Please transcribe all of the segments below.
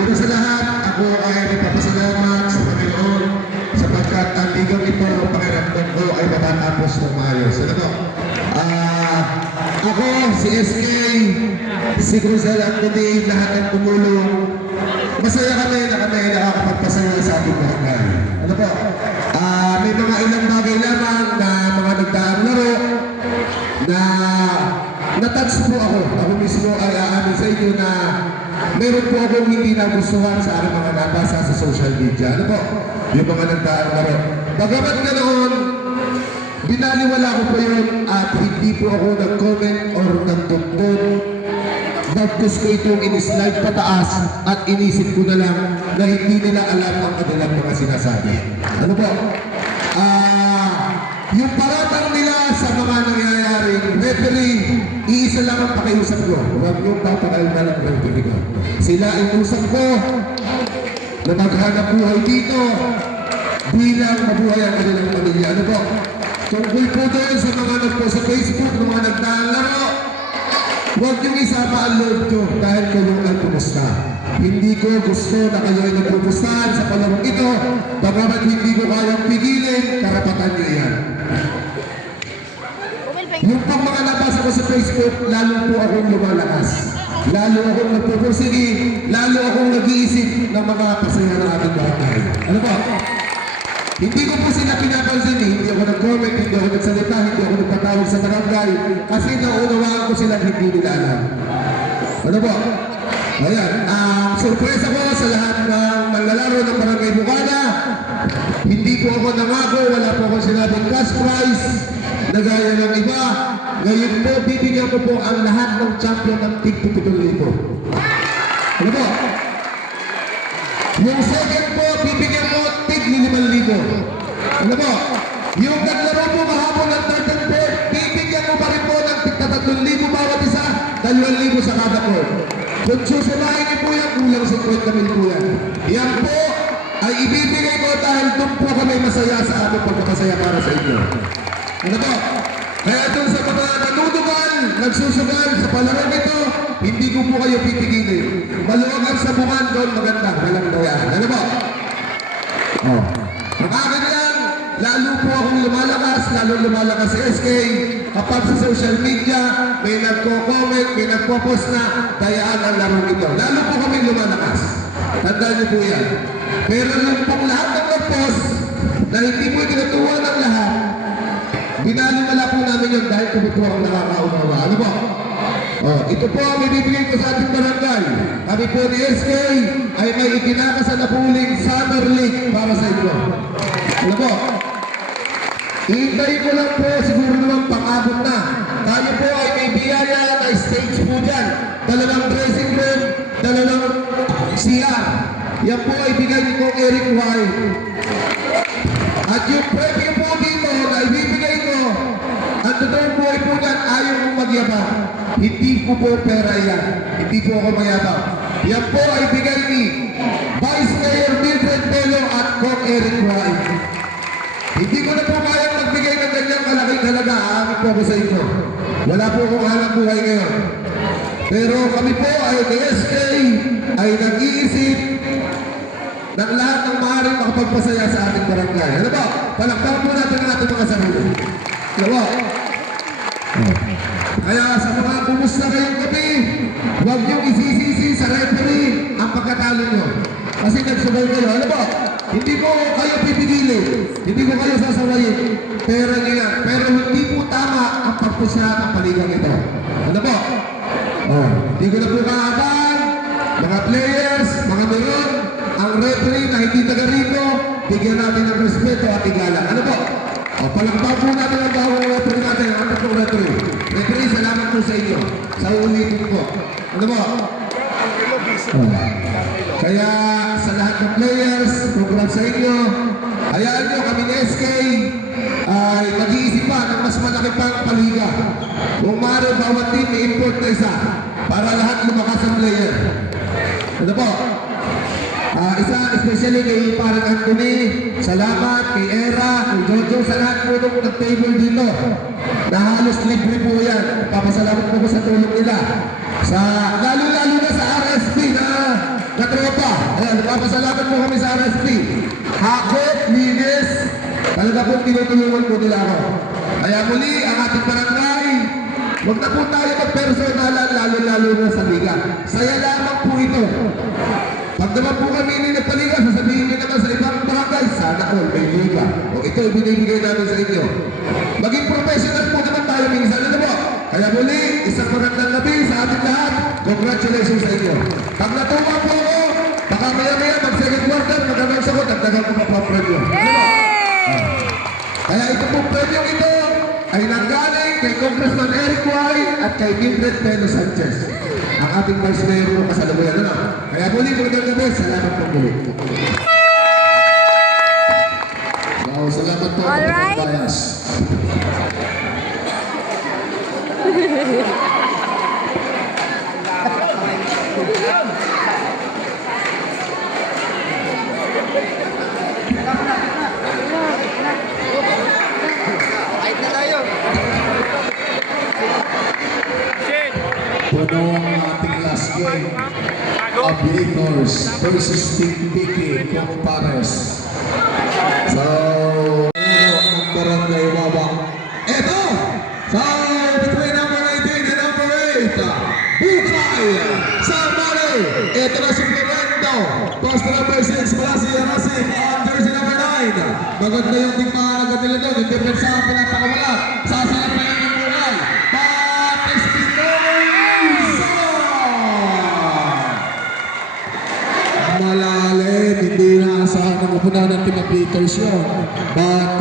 Una sa lahat, ako ay nagpapasalamat sa Panginoon sapagkat ang ligang ito, pakiramdam ko ay matatapos ng maayos. Ano po? Ako, si SK, si Cruzal Anthony, lahat ng tumulong. Masaya kami na kami nakakapagpasaya sa ating barangay. Ano po? May mga ilang bagay lamang na mga nagdaang laro na natouch po ako. Ako mismo ay aamin sa inyo na meron po akong hindi nagustuhan sa aking mga nabasa sa social media. Ano po? Yung mga nagdaang laro. Bagamat ganoon, binaliwala ko po yun at hindi po ako nag-comment or nagtuntun. Bagkus ko itong in-slide pataas at inisip ko na lang na hindi nila alam ang kanilang mga sinasabi. Ano po? Yung paratang nila sa mga nangyayaring referee, iisa lang ang pakiusap ko. Huwag yung papakailan ng referee ko. Sila inuusap ko na maghanap buhay dito bilang mabuhay ang kanilang pamilya. Ano po? Tungkol po doon sa mga nagpo sa Facebook, ng mga nagdalaro, huwag niyong isama ang loob ko dahil kayo ay kumusta. Hindi ko gusto na kayo ay nagpupustahan sa palarong ito, bagamat hindi ko kayang pigilin, karapatan niyo yan. Yung pang mga nabasa ko sa Facebook, lalo po akong lumalakas. Lalo akong nagpupursigi, lalo akong nag-iisip ng mga pasaya ng ating barangay. Ano ba? Hindi ko po sila pinapansin, hindi ako nag-comment, hindi ako nagsalita, hindi ako nagpatawag sa barangay kasi naunawaan ko sila hindi nila alam. Ano po? Ayan, surpresa ko sa lahat ng manlalaro ng Barangay Bukana. Hindi po ako nangako, wala po akong sinabing cash prize na gaya ng iba. Ngayon po, bibigyan ko po ang lahat ng champion ng tig 7,000. Ano po? Yung second po, bibigyan mo tig 5,000. Ano po? Yung naglaro po kahapon ng third and fourth, bibigyan mo pa rin po ng tig 3,000 bawat isa, 2,000 sa kada po. Kung susumahin niyo po yan, kulang 50,000 po yan. Yan po ay ibibigay ko dahil doon po kami masaya sa aming pagkakasaya para sa inyo. Ano po? Kaya doon sa mga nanunugan, nagsusugal sa palarong ito, hindi ko po kayo pipigilin. Maluwag ang sabungan doon, maganda, walang dayaan. Ano po? Oh. Ang akin lang, lalo po akong lumalakas si SK kapag sa social media may nagko-comment, may nagpo-post na dayaan ang larong ito. Lalo po kami lumalakas. Tandaan niyo po yan. Pero yung pong lahat ng nag-post na hindi po tinutuwa ng lahat, binaliwala po namin yun dahil kami po ang nakakaunawa. Ano po? Oh, ito po ang ibibigay ko sa ating barangay. Kami po ni SK ay may ikinakasal na puling Summer League para sa inyo. Ano po? Hintay ko lang po siguro naman pang-abot na. Tayo po ay may biyaya na stage po dyan. Dalawang dressing room, dalawang CR. Yan po ay bigay ni Kong Eric White. At yung preview po dito na ibibigay ko, ang totoong buhay po dyan, ayaw kong magyabang. Hindi po pera yan. Hindi po ako mayabang. Yan po ay bigay ni Vice Mayor Mildred Bello at Kong Eric White. Hindi ko na po kayang magbigay ng ganyang kalaking halaga. Aamin po ako sa inyo. Wala po akong hanap buhay ngayon. Pero kami po ay SK ay nag-iisip ng lahat ng maaaring makapagpasaya sa ating barangay. Ano ba? Palakpakan po natin ang ating mga sarili. Ano ba? Kaya sa mga kumusta ngayong gabi, huwag niyong isisisi sa referee ang pagkatalo niyo. Kasi nagsubay kayo. Ano ba? Hindi ko kayo pipigilin. Hindi ko kayo sasawayin. Pera niyo yan. Pero hindi po tama ang pagpusya ng paligang ito. Ano ba? Oh, hindi ko na po kaaban. Mga players, mga meron, ang referee na hindi taga rito, bigyan natin ng respeto at igalang. Ano po? O, palakpakan po natin ang bawang referee natin, ang tatlong referee. Referee, salamat po sa inyo. Sa ulitin po. Ano po? Kaya sa lahat ng players, congrats sa inyo. Hayaan nyo, kami ni SK ay nag-iisip pa ng mas malaki pang paliga. Kung maaari, bawat team may import na isa para lahat lumakas ang player. Ano po? Isa, especially kay parang Anthony, salamat, kay Era, kay Jojo, sa lahat po nung nag-table dito. Na halos libre po yan. Papasalamat po ko sa tulong nila. Lalo-lalo na sa RSP na tropa. Ayan, nagpapasalamat po kami sa RSP. Hakot, linis, talaga po tinutulungan po nila ako. Kaya muli, ang ating barangay, huwag na po tayo mag-personalan, lalo-lalo na sa liga. Saya lamang po ito. Pag naman po kami hindi nagpaliga, sasabihin nyo naman sa ibang barangay, sana all may liga. O ito, ibinibigay namin sa inyo. Maging professional po naman tayo minsan, ano po? Kaya muli, isang magandang gabi sa ating lahat. Congratulations sa inyo. Pag natuwa po ako, baka maya-maya mag-second quarter, magandang sagot, dagdagan ko pa po premyo. Ano po? Kaya ito po premyo ito ay nanggaling kay Congressman Eric Y. at kay Mildred Peno Sanchez. Ang ating vice mayor po kasalukuyan. Ano? Kaya muli, magandang gabi. Salamat po muli. Wow, salamat po. Alright. Bias. Puno ang ating last game. Aviators versus Team Vicky Compares. So, ang barangay Wabang. Eto! So, between number 18 and number 8, Bukay! Samari! Eto na si Florendo. Post number 6, Malasi Arasik. On jersey number 9. Maganda yung team mga nagad nila doon. Yung defense sa pinapakawala. Sasalap na yung Bukay. But Espinosa! Malalim, hindi na asahan ng upunan ng Team Aviators yun. But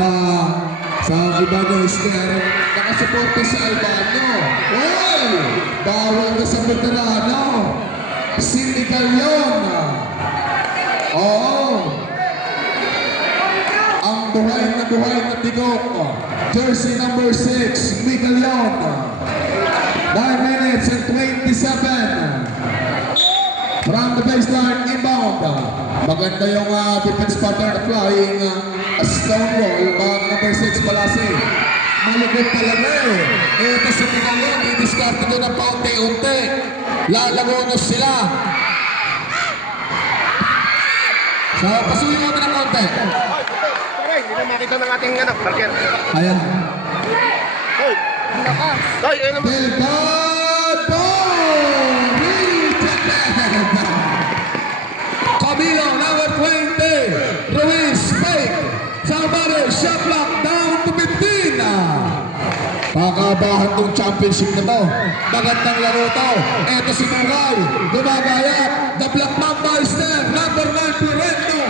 sa Albano Ester, nakasuporto sa Albano. Well, bawal na sa veterano. Sindical yun. Oo. Ang buhay na tigok. Jersey number 6, Miguel Leon. 9 minutes and 27. From the baseline, inbound. Maganda yung defense pattern flying stone wall. Bag number 6, Palasi. Malugod talaga eh. Ito sa Pinalon, i-discard ko na paunti-unti. Lalagonos sila. So, pasuyin natin ng konti. Okay, hindi na makita ng ating marker. Ayan. Hoy! Hoy, ayun naman. Bilbao ball! Rejected! Camilo, number 20. Ruiz, fake. Salvador, shot clock down to 15. Pakabahan tong championship na to. Magandang laro to. Eto si Mugay. Gumagayat. The Black Mamba is there. Number 9, Florendo.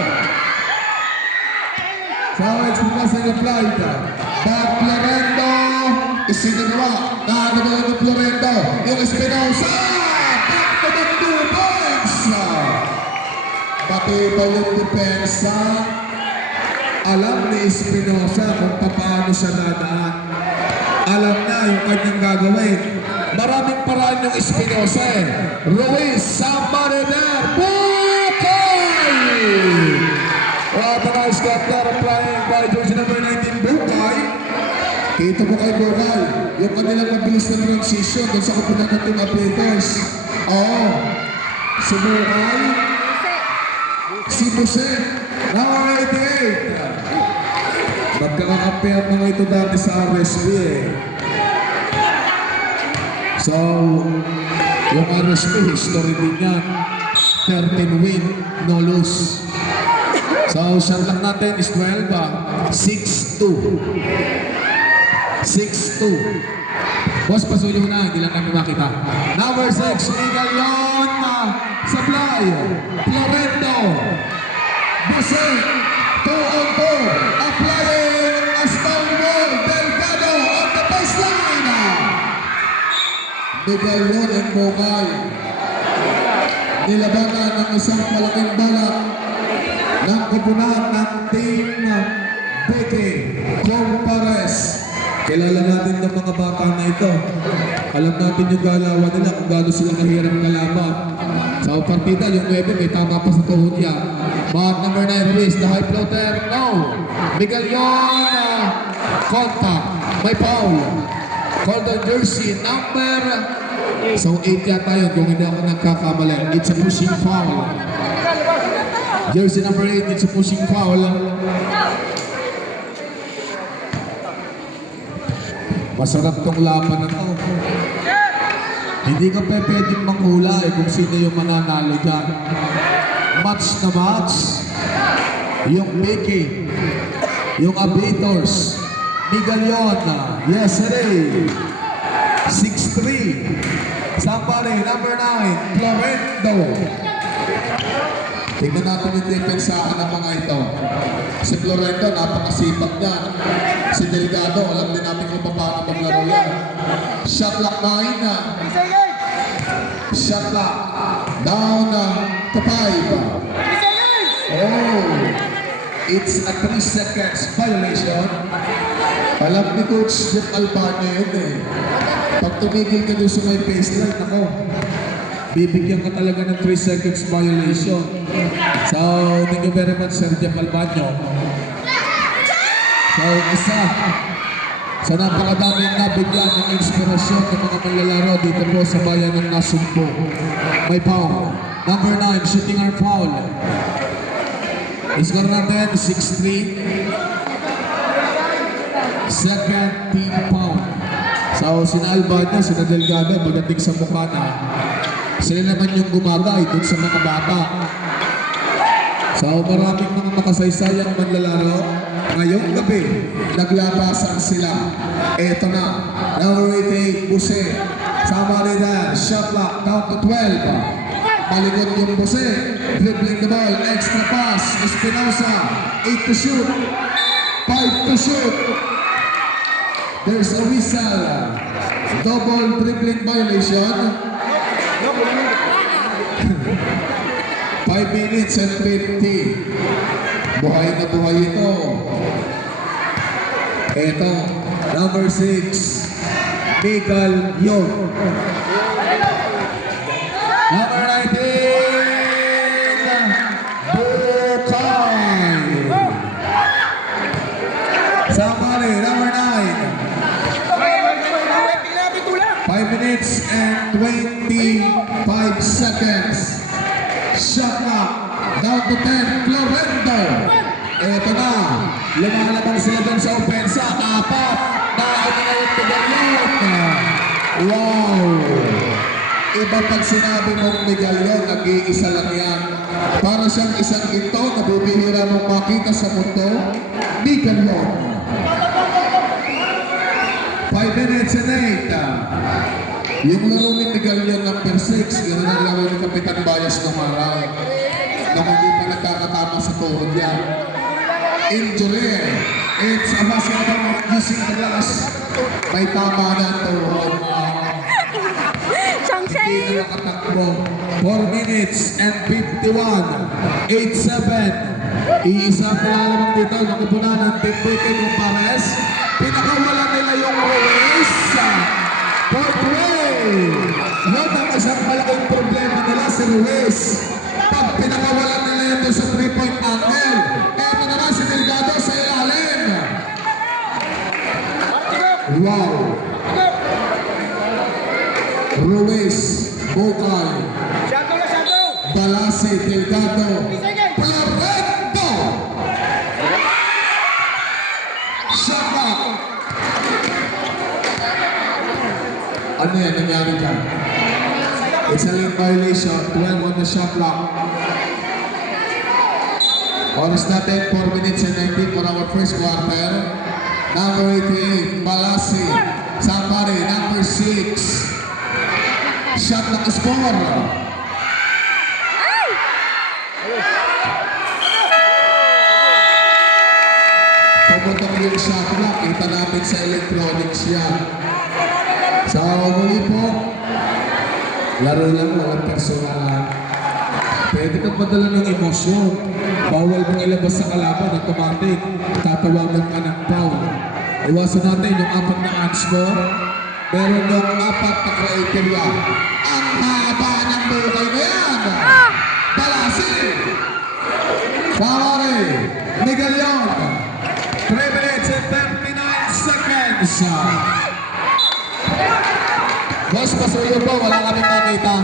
So, it's because of the flight. But Florendo isinagawa. Nakagawa ng Florendo. Yung Espinosa. Back to the 2 points. Pati pa yung depensa. Alam ni Espinosa kung paano siya dadaan. Alam na yung kanyang gagawin. Maraming paraan yung Espinosa eh. Ruiz, somebody there. Bukay! What a nice cut there flying by jersey number 19, Bukay. Kita mo kay Bukay, yung kanilang mabilis na transition doon sa kapunan ng Team Aviators. Oo. Si Bukay. Si Buse. Number 88. Magkakakampi ang mga ito dati sa RSP eh. So, yung RSP, history din yan. 13 win, no lose. So, shot lang natin is 12, 6-2. 6-2. Boss, pasuyo na, hindi lang namin makita. Number 6, Miguel Leon, Supply, Florendo, Buse, 2-on-2, applying a stone wall, Delgado on the baseline. Miguel Leon and Bukay. Nilabanan ng isang malaking balak ng kupunan ng Team Vicky Compares. Kilala natin ng mga bata na ito. Alam natin yung galawan nila kung gano'n sila kahirap kalaban. Sa partida, yung 9 may tama pa sa tuhod niya. But number 9 Ruiz, the high floater, no. Miguel Leon, contact, may foul. Called on jersey number, so 8 yata yun kung hindi ako nagkakamali. It's a pushing foul. Jersey number 8, it's a pushing foul. Masarap tong laban na to. Hindi ka pa pwedeng manghula kung sino yung mananalo dyan. Match na match. Yung Mickey, yung Abators, Migalion, yesterday, 6'3". Somebody, number 9, Florendo. Tingnan natin yung depensahan ng mga ito. Si Florendo, napakasipag niya. Si Delgado, alam din natin kung paano maglaro yan. Shot clock 9 na. Shot clock down to 5. Oh, it's a 3 seconds violation. Alam ni Coach Jeff Albano yun eh. Pag tumigil ka doon sa may baseline, ako, Bibigyan ka talaga ng 3 seconds violation. So, thank you very much, Sir Jeff Albano. So, isa sa napakadaming nabigyan ng inspirasyon ng mga manlalaro dito po sa bayan ng Nasugbo. May foul. Number 9, shooting arm foul. Score natin, 6'3". Second team foul. So, sina Albano, sina Delgado, magdating sa mukha na. Sila naman yung gumagay dun sa mga bata. So, maraming mga makasaysayang manlalaro. Ngayong gabi, naglabasan sila. Eto na, number 88, Buse. Sama rin na, shot clock, down to 12. Malikot yung Buse. Dribbling the ball, extra pass. Espinosa, 8 to shoot. 5 to shoot. There's a whistle. Double dribbling violation. 5 minutes and 50. Buhay na buhay ito. Ito, number 6, Miguel Yon. Number 19, Bukay. Somebody, number 9. 5 minutes and 25 seconds. Shot clock. Down to 10. Florendo. Ito na. Lumalabang sila dun sa opensa. Apat. Naano na yung Miguel. Wow. Iba pag sinabi mong Miguel, nag-iisa lang yan. Para siyang isang ginto na bubihira mong makita sa mundo. Miguel. 5 minutes and 8. Yung laro ni Miguel number 6, yun ang laro ni Kapitan Bayas ng Maray. Na hindi pa nagkakatama sa tuhod yan. Injury. It's a basketball using the glass. May tama na ang tuhod. Hindi na nakatakbo. 4 minutes and 51. 8-7. Iisa na lamang dito. Nakupunan ng Timbuke Compares. Pinakawala nila yung Ruiz. Fourth way. Yan ang isang malaking problema nila si Ruiz. Pag pinakawalan nila ito sa 3-point angle, eto naman si Delgado sa ilalim. Wow. Ruiz, Bukay, Balase, Delgado, Florendo. Shot up. Ano yan nangyari dyan? It's a late violation. 12 on the shot clock. Oras natin, 4 minutes and 19 for our first quarter. Number 88, Balasi. Somebody, number 6. Shot clock score. Pumutok yung shot clock. Kita natin sa electronics yan. So, muli po, laro lang, walang personalan. Pwede kang madala ng emosyon. Bawal mong ilabas sa kalaban, automatic. Tatawagan ka ng foul. Iwasan natin yung 4 na hands mo. Meron yung 4 na criteria. Ang haba ng Bukay na yan. Balasi. Pare. Miguel Yon. 3 minutes and 39 seconds. Boss, pasuyo po. Wala kaming makita.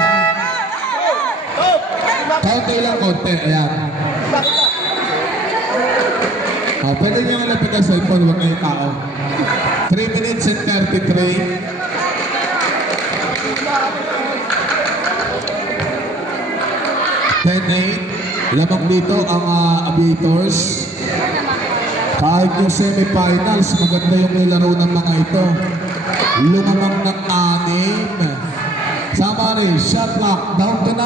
Kaunti lang konti. Ayan. Pwede nyo nga lapit ang cellphone, huwag na yung tao. 3 minutes and 33. 10-8. Lamang dito ang Aviators. Kahit yung semifinals, maganda yung nilaro ng mga ito. Lumamang ng 6. Sama rin, shot clock, down to 9.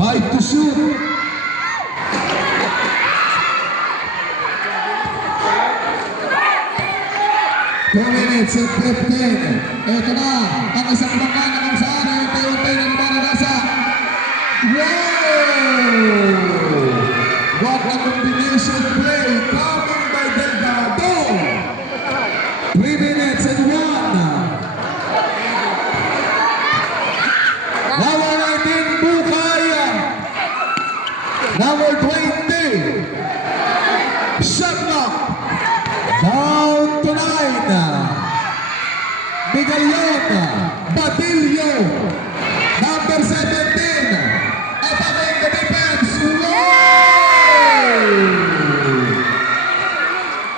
5 to shoot. Two minutes and 15. Ito na, ang isang bangka na kung saan ay unti-unti na lumalagasa. Wow! What a combination play coming by Delgado. 3 minutes and 1. Number 19, Bukay. Number 20, shot clock. Down to 9. Miguelon Batillo. Number 17. Attacking the defense. Wow!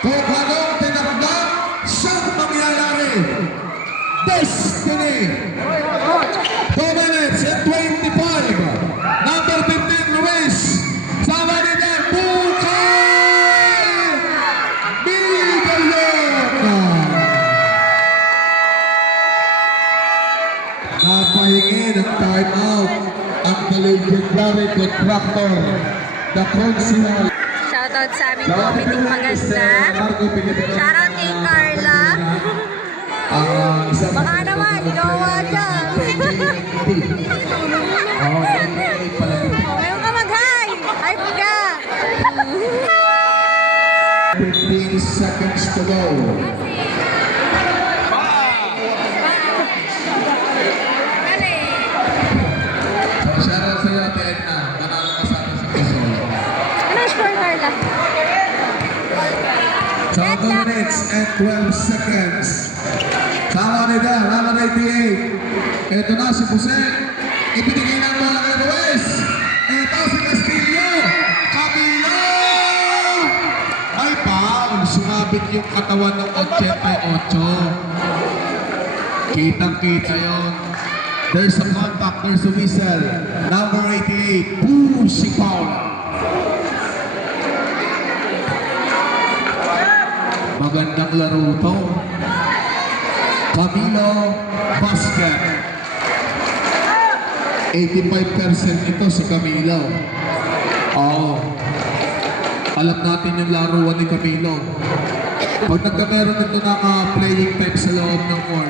Kung anong tinakdak, siyang mangyayari. Destiny. 2 minutes and 25. Number 15, Luis. Sama ni Dan Bukay. Napahingi ng timeout ang legendary contractor, the Consul. Shoutout sa aming committee maganda. Shoutout kay Carla. Baka naman, ginawa dyan. Ngayon ka mag-hi. Hype ka. 15 seconds to go. Shoutout sa iyo, Ate Edna. Nanalo ka sa atin sa Quezon. Ano score, Carla? So, 2 minutes and 12 seconds. Sama ni Dan, number 88. Ito na si Jose. Ibinigay ng bola kay Ruiz. Ito si Castillo. Camilo! Ay foul. Sumabit yung katawan ng 88. Kitang-kita yon. There's a contact, there's a whistle. Number 88, si Paula. Magandang laro to. Camilo Basket. 85% ito si Camilo. Oo. Alam natin yung laruan ni Camilo. Pag nagkameron ito naka-playing time sa loob ng court,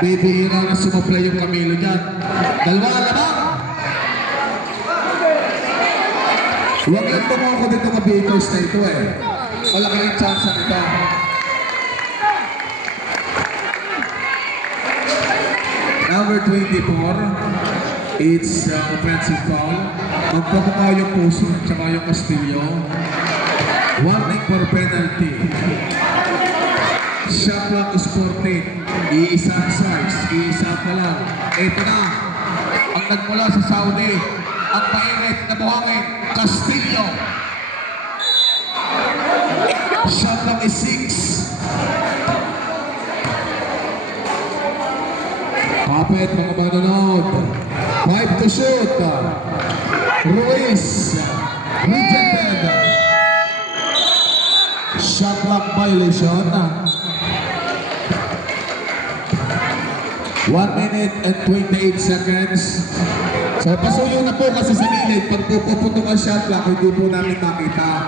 bibihira na sumaplay yung Camilo dyan. Dalawa lamang. Huwag lang tumoko dito mga Beatles na ito eh. Malaki yung chance nito. Number 24, it's offensive foul. Magpapaka yung Puso at saka yung Castillo. Warning for penalty. Shot clock is 14. Iisang size. Iisa pa lang. Ito na. Ang nagmula sa Saudi. Ang mainit na buhangin. Castillo. Shot clock is 6. Kapit mga manonood. 5 to shoot. Ruiz. Rejected. Shot clock violation. 1 minute and 28 seconds. So pasuyo na po kasi sa gilid. Pag puputok ang shot clock, hindi po namin makita.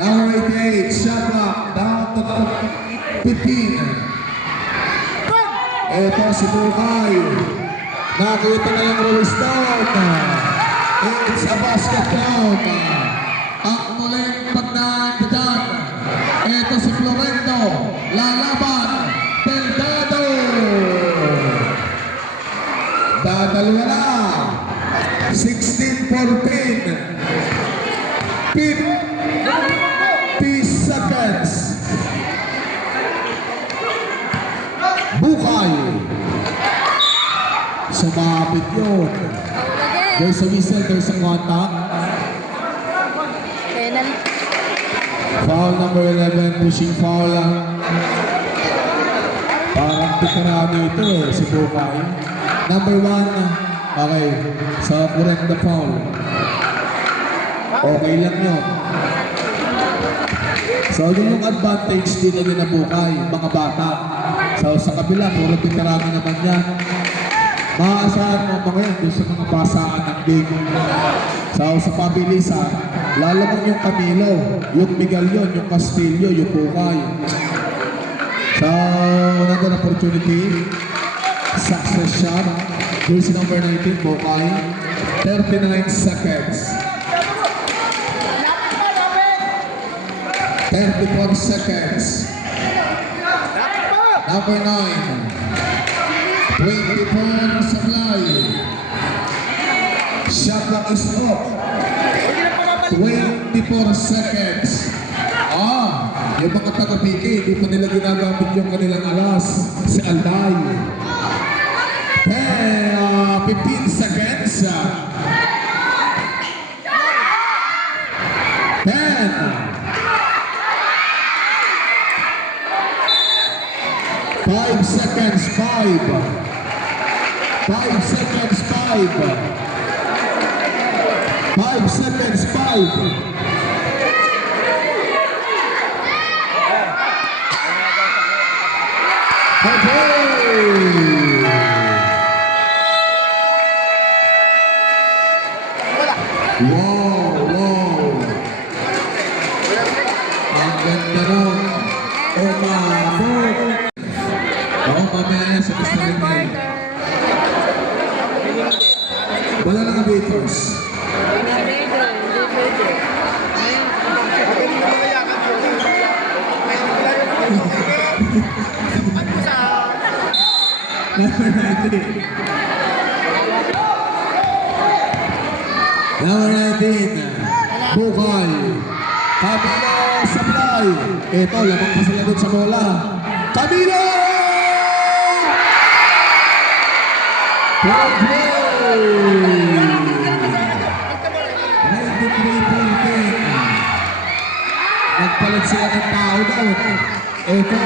Number 88, shot clock, down to 15. Ito si Bukay. Nakita na yung Ruiz down. It's a basket count. Ang muling pagdaan. Ito si Florento. Lalaban. Delgado. Dadalawa na. 16-14. 50 seconds. Bukay. Sumapit yun. Foul again. There's a whistle, there's a contact. Penalty. Foul number 11, pushing foul lang. Parang veterano ito eh, si Bukay. Number 1, okay. So, correct the foul. Okay lang yun. So, yung advantage din nila na Bukay, mga bata. So, sa kabila, puro veterano naman yan. Maaasahan mo mga yan doon sa mga basaan ng game. So, sa pabilisan, lalamang yung Camilo, yung Miguel yun, yung Castillo, yung Bukay. So, another opportunity. Success shot. Jersey number 19, Bukay. 39 seconds. 34 seconds. Number 9. 24 supply. Shot clock is off. 24 seconds. Yung mga taga-PK, hindi pa nila ginagamit yung kanilang alas. Si Alday. 15 seconds. 10. 5 seconds, 5. 5 seconds, 5. 5 seconds, 5. Okay. Wow, wow. Ang ganda nun. Umabot. Oo, mamaya sa gusto rin ngayon. Wala nang abaters. Number 19. Number 19. Bukay. Camilo Supply. Ito, lamang pa sila doon sa bola. Camilo! Good play! 93-14. Nagpalit sila ng tao doon. Ito,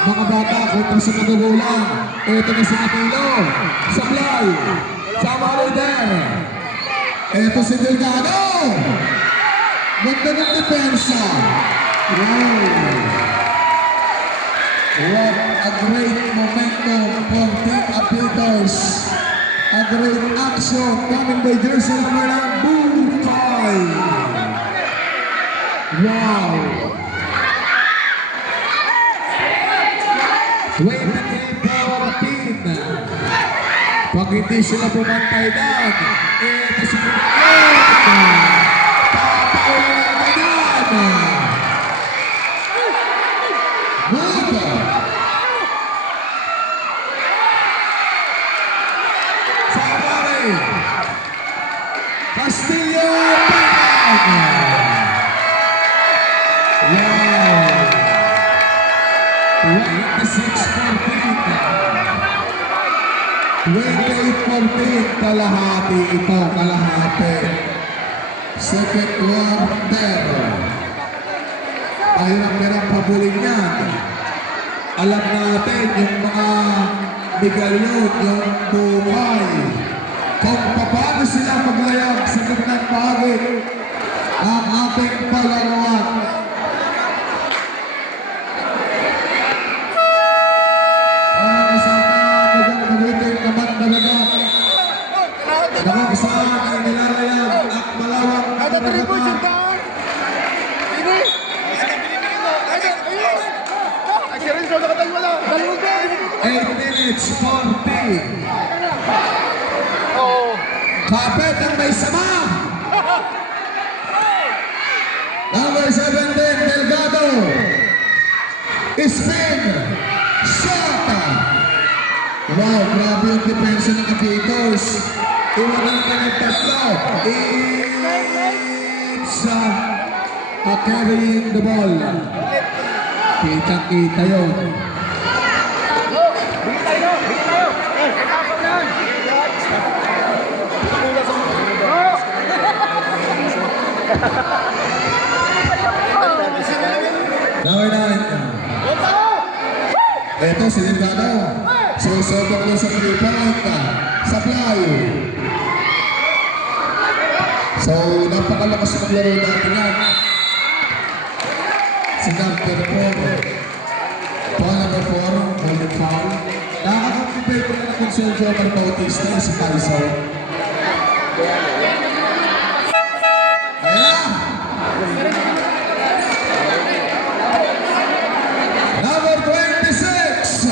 mga bata kontra sa magugulang. Ito na si Camilo. Supply. Sama leader. Ito si Delgado. Ganda ng depensa. Wow. What a great momentum for Team Apitos. A great action coming by jersey number 9, Bukay. Wow. 23-14. Pag hindi sila pumantay doon, ito si Bukay. Papaulan na yan. Bukay. Sabari. Castillo. Wow. 28-14, kalahati ito, kalahati. Second quarter. Hirap-hirap pabulin yan. Alam natin yung mga Miguelon, yung Bukay. Kung paano sila maglayag sa gandang bahagi ang ating palaruan. Nakakasaan ang nilalayag at malawak na karagatan. 8 minutes, 40. Kapit ang may sama. Number 17, Delgado. Spin. Shot. Wow, grabe yung depensa ng Apitos. Iwanan ka ng tatlo. It's carrying the ball. Kitang-kita yun. Number 9. Ito si Delgado. Susubok mo sa 3-point. Supply. So, napakalakas ng laro natin yan. Si number 4. Ball number 4. Golden foul. Nakaka-prepare ko na ng Consulcio ng Bautista si Kaiso. Ayan! Number 26,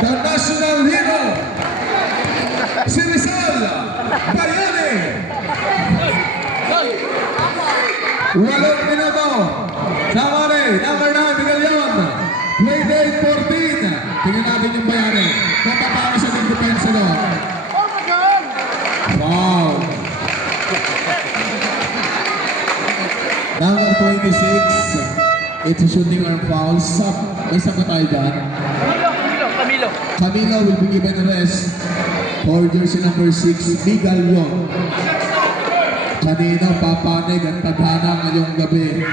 the national hero, si Rizal Bayani. 8 minuto. Samari, number 9, Miguel Yon. 28-14. Tingnan natin yung Bayani. Kung paano siya ng depensa doon. Wow. Number 26, it's a shooting arm foul. May saka tayo dyan. Camilo will be given a rest for jersey number 6, Miguel Yon. Kanina papanig ang tadhana ngayong gabi.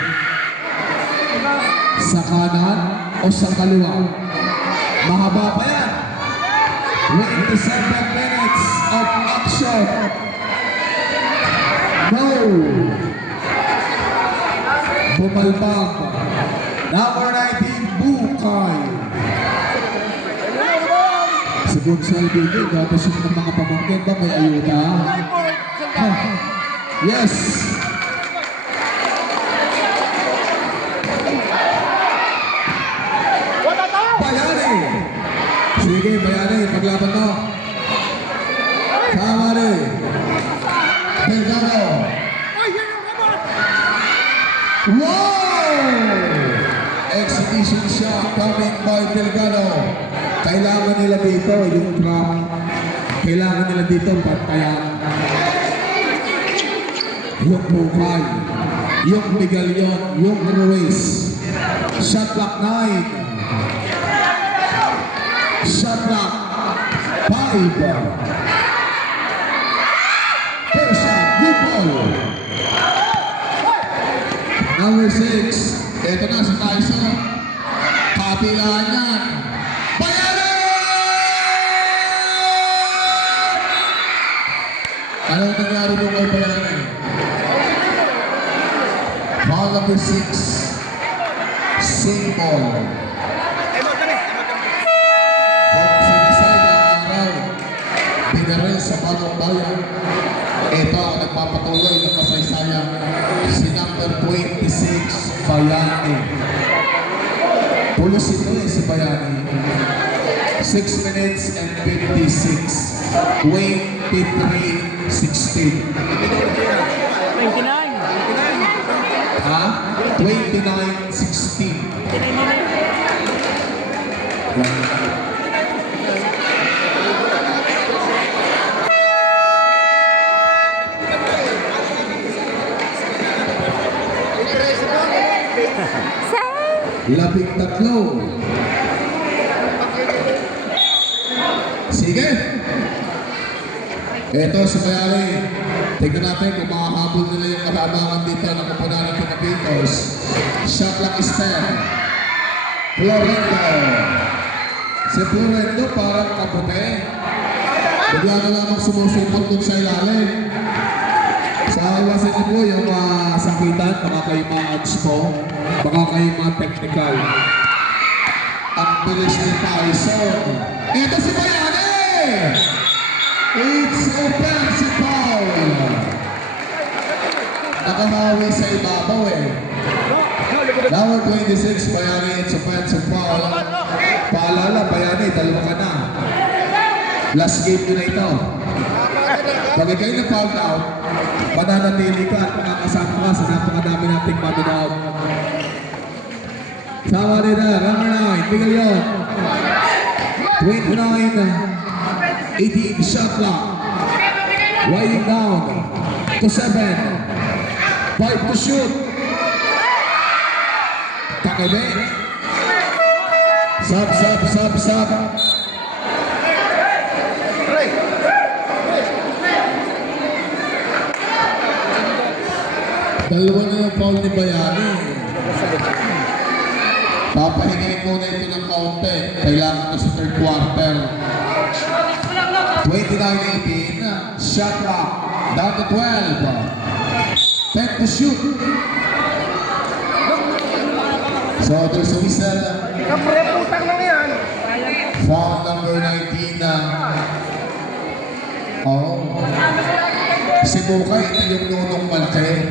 Sa kanan o sa kaliwa? Mahaba pa yan. 27 minutes of action. No. Bumalbang. Number 19, Bukay. Si Gonzalo Bigel, dapat siya ng mga pamangkin ba may ayuda? Yes. Bayani. Sige, Bayani, paglaban mo. Tama rin. Delgado. Wow! Exhibition shot coming by Delgado. Kailangan nila dito yung trap. Kailangan nila dito pantayan. Yung Bukay, yung Miguel Yon, yung Ruiz. Shot clock 9. Shot clock 5. First shot, good ball. Number 6, ito na si Tyson. Kapilaan yan. Bayani! Anong nangyari nung kay Bayani? Ball number 6, simple. Kung sinisay na araw, binaril sa bagong bayan. Ito ang nagpapatuloy ng kasaysayan. Si number 26, Bayani. Pulos ito si Bayani. 6 minutes and 56. 23-16. 29. Ha? 29-16. Labing tatlo. Sige. Ito si Bayani. Tignan natin kung makahabol nila yung katabangan dito ng kapunan ng Pinapitos. Shot clock is 10. Florendo. Si Florendo parang kaputi. Bigla na lamang sumusupot dun sa ilalim. Sa iwasan niyo po yung sakitan, baka kayo ma-odds po. Baka kayo ma-technical. Ang bilis ni Tyson. Ito si Bayani! It's open si Paul. Nakamawi sa ibabaw eh. Number 26, Bayani, it's offensive foul. Paalala, Bayani, dalawa ka na. Last game nyo na ito. Pag kayo na-foul out, mananatili ka at makakasama ka sa napakadami nating manonood. Sama nila, number 9, Miguel Yon. 29, 18 shot clock. Winding down to 7. 5 to shoot. Takebe. Sub. Dalawa na yung foul ni Bayani. Papahingin muna ito ng kaunti. Kailangan ito sa third quarter. 29-18. Shot clock. Down to 12. 10 to shoot. So there's a whistle. Kapre-putang lang yan. Foul number 19 na. Si Bukay, ito yung nunong malaki.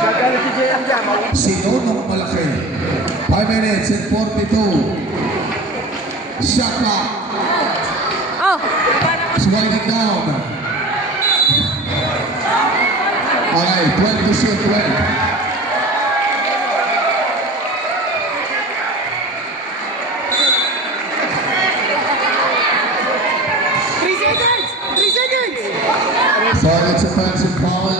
Gagalit si JM dyan. Si nunong malaki. 5 minutes and 42. Shot clock. Oh, It's winding down. Okay, 12 to shoot, 12. So it's a offensive foul.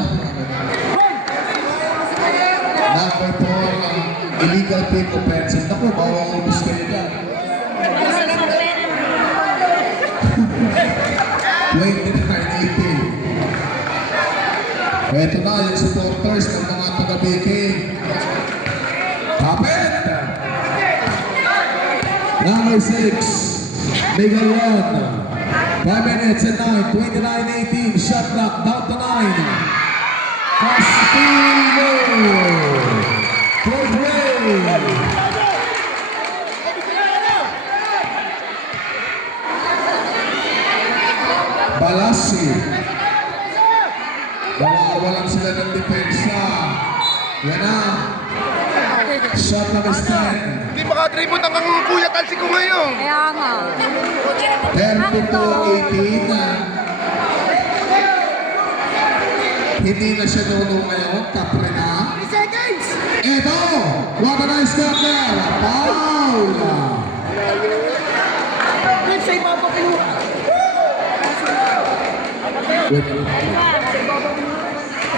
Number 4, illegal pick offensive. Naku, mawawabos kayo dyan. 29-18. Ito na yung supporters ng mga taga-BK. Kapit! Number 6, Miguel Ron. 5 minutes and 9, 29-18, shot clock down to 9. Castillo! Third way! Balasi. Nawawalan sila ng depensa. Yan na. Shot number 10. Hindi makatribute ang kuya Talsi ko ngayon. kaya nga. 32-18 na. Hindi na siya nuno ngayon. Kapre na. 3 seconds. Ito! What a nice stop there! Foul! Let's say, Papa Kinuha.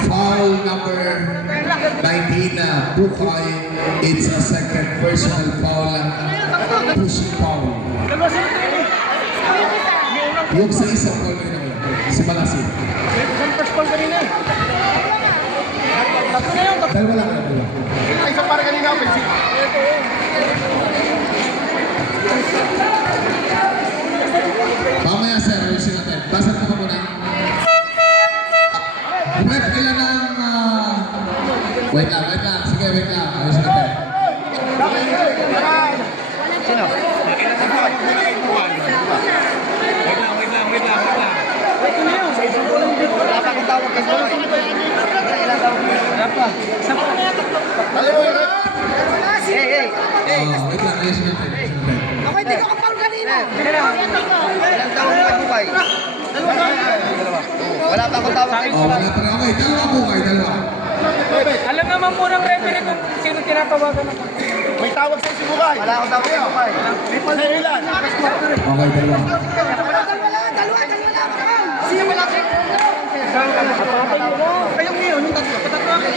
Foul number 19 na Bukay. It's a second personal foul. Pushing foul. Yung sa isang foul na yun. Si Balasi. First ball kanina. Dalawa lang. Dalawa. Isang para kanina, offensive. Mamaya sir, ayusin natin. Basan mo ka muna. Rep, ilan ang... Wait lang. Sige, wait lang. Ayusin natin. Sino? Wala pa akong tawag kasi. Ilan tawag? Wala pa. Hey. Wait lang. Ayusin natin. Ako hindi ko kapal kanina. Ilan tawag kay Bukay? Dalawa. Wala pa akong tawag kay Oh, wala pa rin. Okay, dalawa po kayo. Dalawa. Alam naman po ng referee kung sino tinatawagan ako. May tawag sa si Bukay. Wala akong tawag kay Bukay. Triple sa ilan? Okay, dalawa. Sino wala kayo? Kayong ngayon, yung tatlo. Patatlo ako.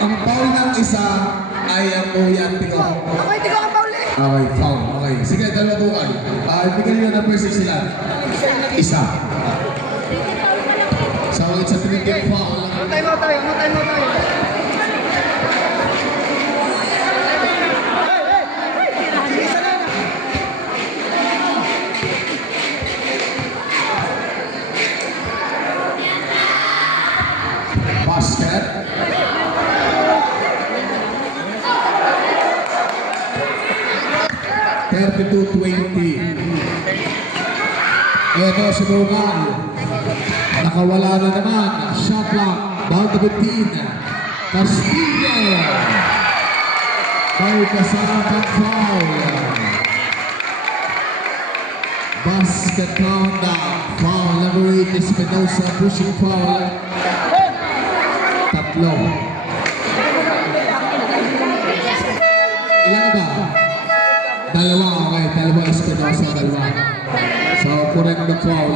Ang foul ng isa ay ang Kuya Tiko. Ako hindi ko kapauli. Okay, foul. Okay. Sige, dalawa po kayo. Ibigay nyo na person sila. Isa. So, it's a 3-game foul. Time out tayo. Basket. Ito si Bogan. Nakawala na naman. Shot clock. Down to 15. Castillo. May kasamang foul. Basket countdown. Foul number 8 Espinosa. Pushing foul. Tatlo. Ilan ba? Dalawa, okay. Dalawa Espinosa, dalawa. So, correct the foul.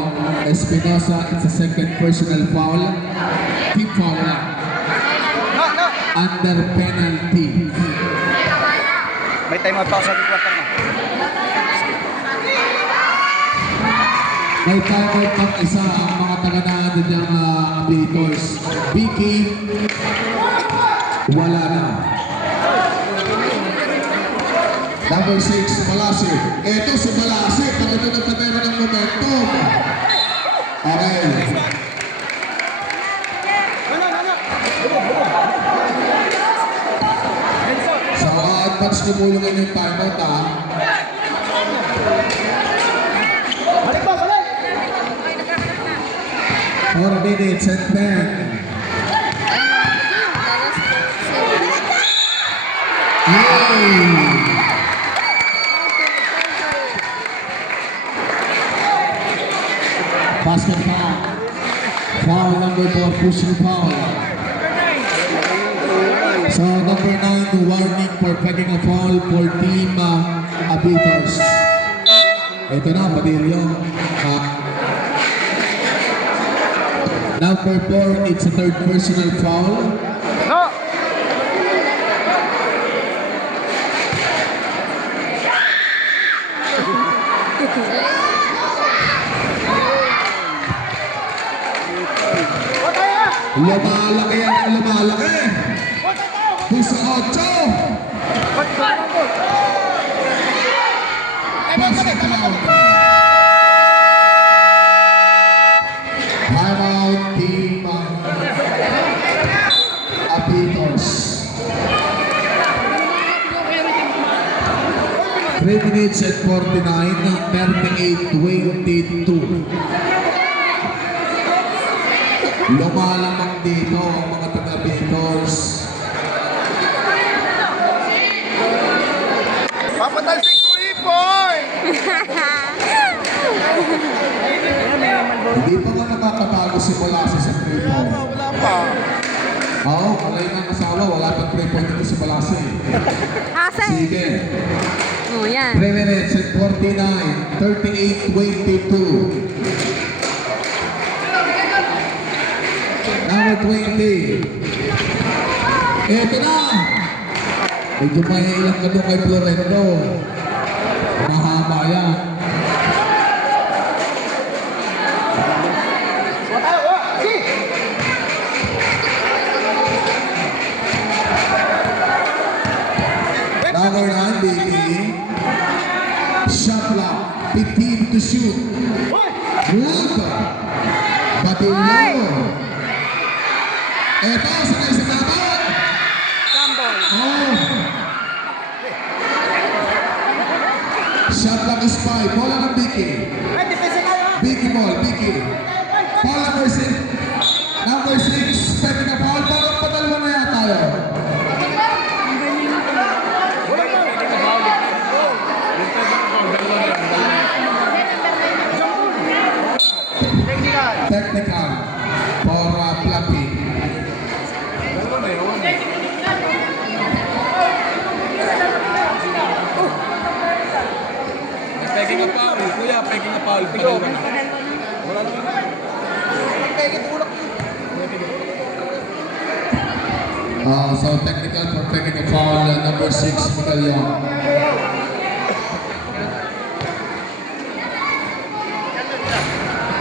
Espinosa, it's a second personal foul. Team foul na. Under penalty. May time out pa ako sa quarter na. May timeout pang isa ang mga taga kanyang abaters. Vicky, wala na. Number 6, Malasi. Ito si Malasi, pag ito nagpatero ng momentum. Okay. So, advance niyo po yung inyong timeout, ha? Balik ba, balik! 4 minutes and 10. Yay! Basket foul. Foul number 4, pushing foul. So number 9, warning for packing a foul for team Abaters. Ito na, Badillo. Number 4, it's a third personal foul. No! Lumalaki yan, lumalaki. Pusa 8. Basket foul. Timeout team Abaters. 3 minutes and 49, 38-22. Lumalamang dito ang mga taga-Abaters. Papatalsik 3-point! Hindi pa nga nakakatago si Malasi sa 3-point. Wala pa. Oo, wala yung asawa, wala pang 3-point dito si Malasi. Ase. Sige. Oh, yan. 3 minutes and 49, 38-22. Number 20. Ito na! Medyo may ilang ka doon kay Florendo. Mahaba yan. Number 9, baby. Shot clock. 15 to shoot. Good. Badillo. Ito, sakay sa dapat. Oh. Shot clock is 5. Bola ng Vicky. Vicky ball, Vicky. Foul number 6. Number 6, pwede ka foul. Parang padalwa na yata yun. Technical for Plapi. Peking a foul. Kuya, peking a foul. Padalwa na. So technical for taking a foul, number 6, Miguel Young.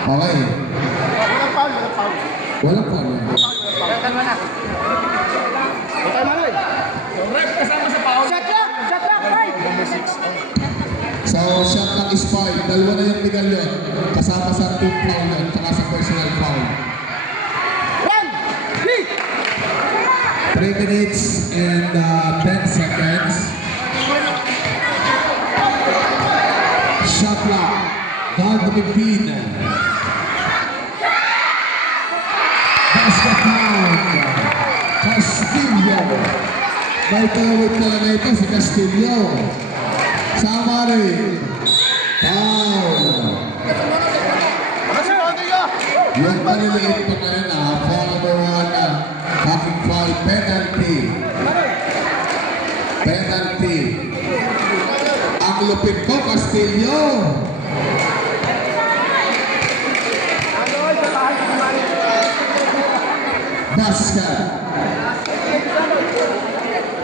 Okay. Walang foul yan. Ref, kasama sa foul. Number 6. So shot clock is 5. Dalawa na yung Miguel Young. Kasama sa team foul yun, saka sa personal foul. 3 minutes and 10 seconds. Shot clock. Down to 15. Basket count. Castillo. May kalawit talaga ito si Castillo. Sama rin. Foul. Yung paliliit pa ngayon foul number 1. Hacking foul, penalty. Penalty. Ang lupit ko, Castillo. Basket.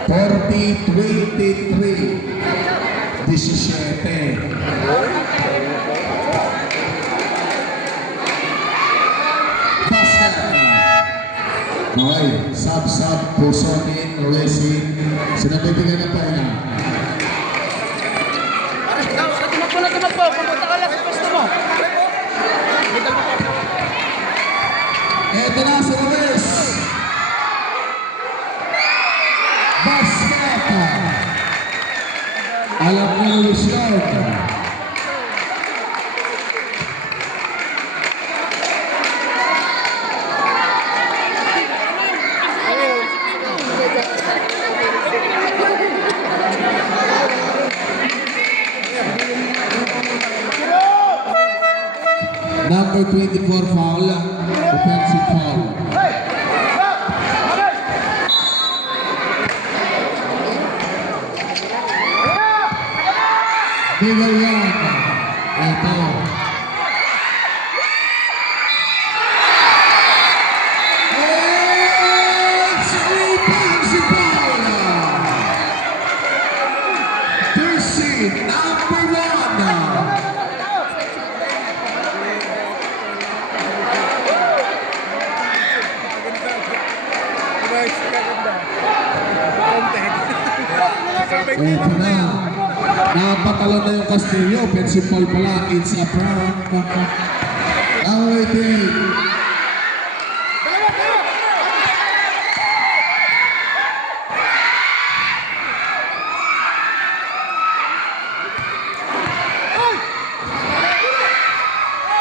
40-23. 17. sub, Pusonin, Resin, sinabibigyan ng pauna. Tumakbo. Pumunta ka lang sa gusto mo. Eto na sa Luis. Basket. Alam ni Luis yun. Number 24 foul, offensive foul. Bigel yan. Ito. It's offensive foul. Jersey number 1. Ito na. Napatalo na yung Castillo. Offensive foul pala. It's a prank. Now waiting.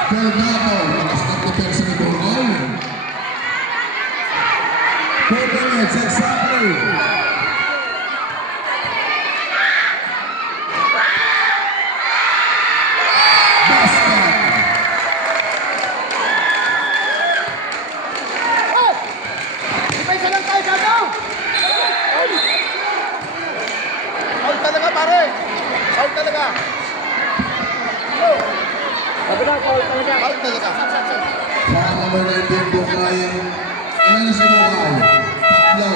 Delgado. Lakas ng depensa ni Bungol. 4 minutes exactly. Out talaga, pare. Out talaga. Out talaga. Foul number 19, Bungay. Ilan na si Bungay? Tatlo.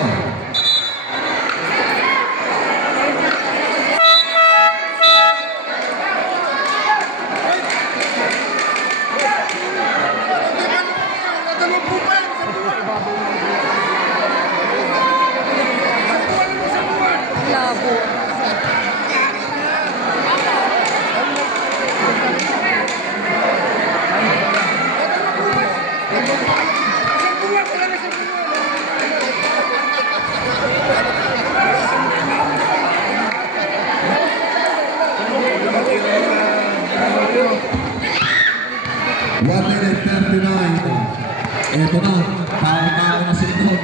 Labo. One minute 39. Ito na. Tao-tao na si ito.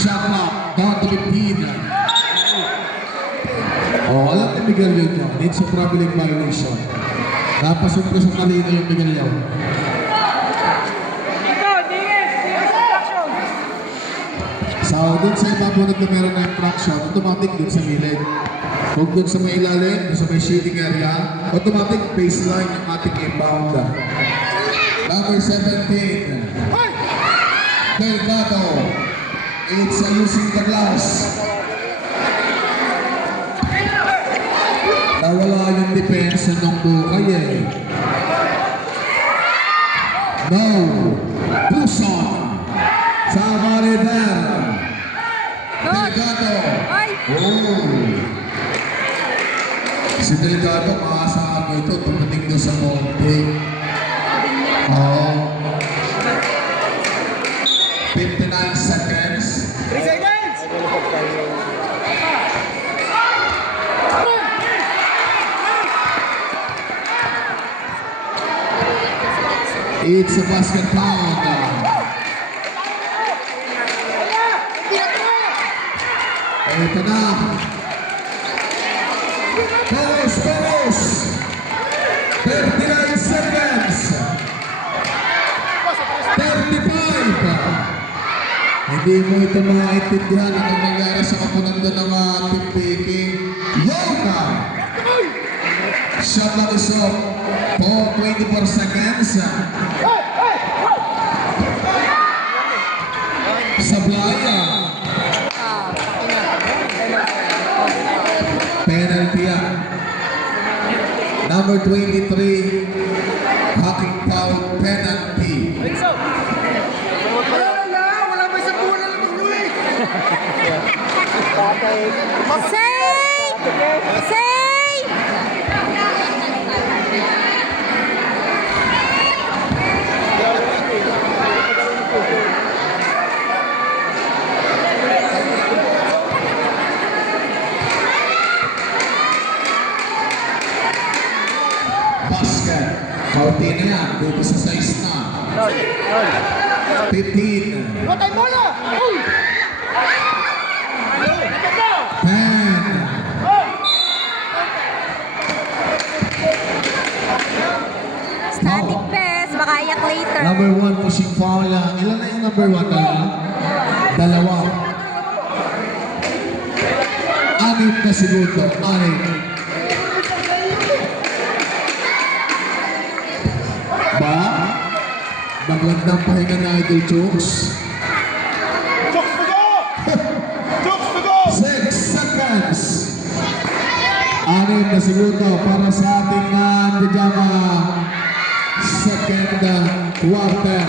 Shot clock. Down to 15. Oh, alam ni Miguel yun yun. It's a traveling violation. Napasok ko sa kanina yung Miguel yun. Dito, dingis action. So, dun sa ibabunod na meron na infraction, automatic dun sa gilid. Huwag dun sa may ilalim, dun sa may shading area, automatic baseline yung ating inbound. Number 17. Delgado. It's using the glass. Nawala yung depensa ng Bukay eh. No. Puson. Sa Marider. Delgado. Ay! Oh. Si Delgado, maasahan mo ito. Tumating doon sa Monte. Oh. 59 seconds. 3 seconds. It's a basket count. Ito na. Pelos. 39 seconds. 35. Hindi mo ito maintindihan ang nangyari sa kapunanda ng team picking. Yoga. Shot lang iso for 24 seconds. Sablaya. Penalty yan. Number 23, hacking foul penalty. Wala ba isang buwan na lamang, Louie? Say! Basket. Kaunti na yan. Dito sa size na. 15. Patay mo na! Uy! 10. Static best, baka iyak later. Number 1, pushing foul lang. Ilan na yung number 1 na? Dalawa. 6 na segundo. 6. Ba? Magandang pahinga na Idol Chooks. Jokes to go! Jokes to go! 6 seconds. 6 na segundo para sa ating second quarter.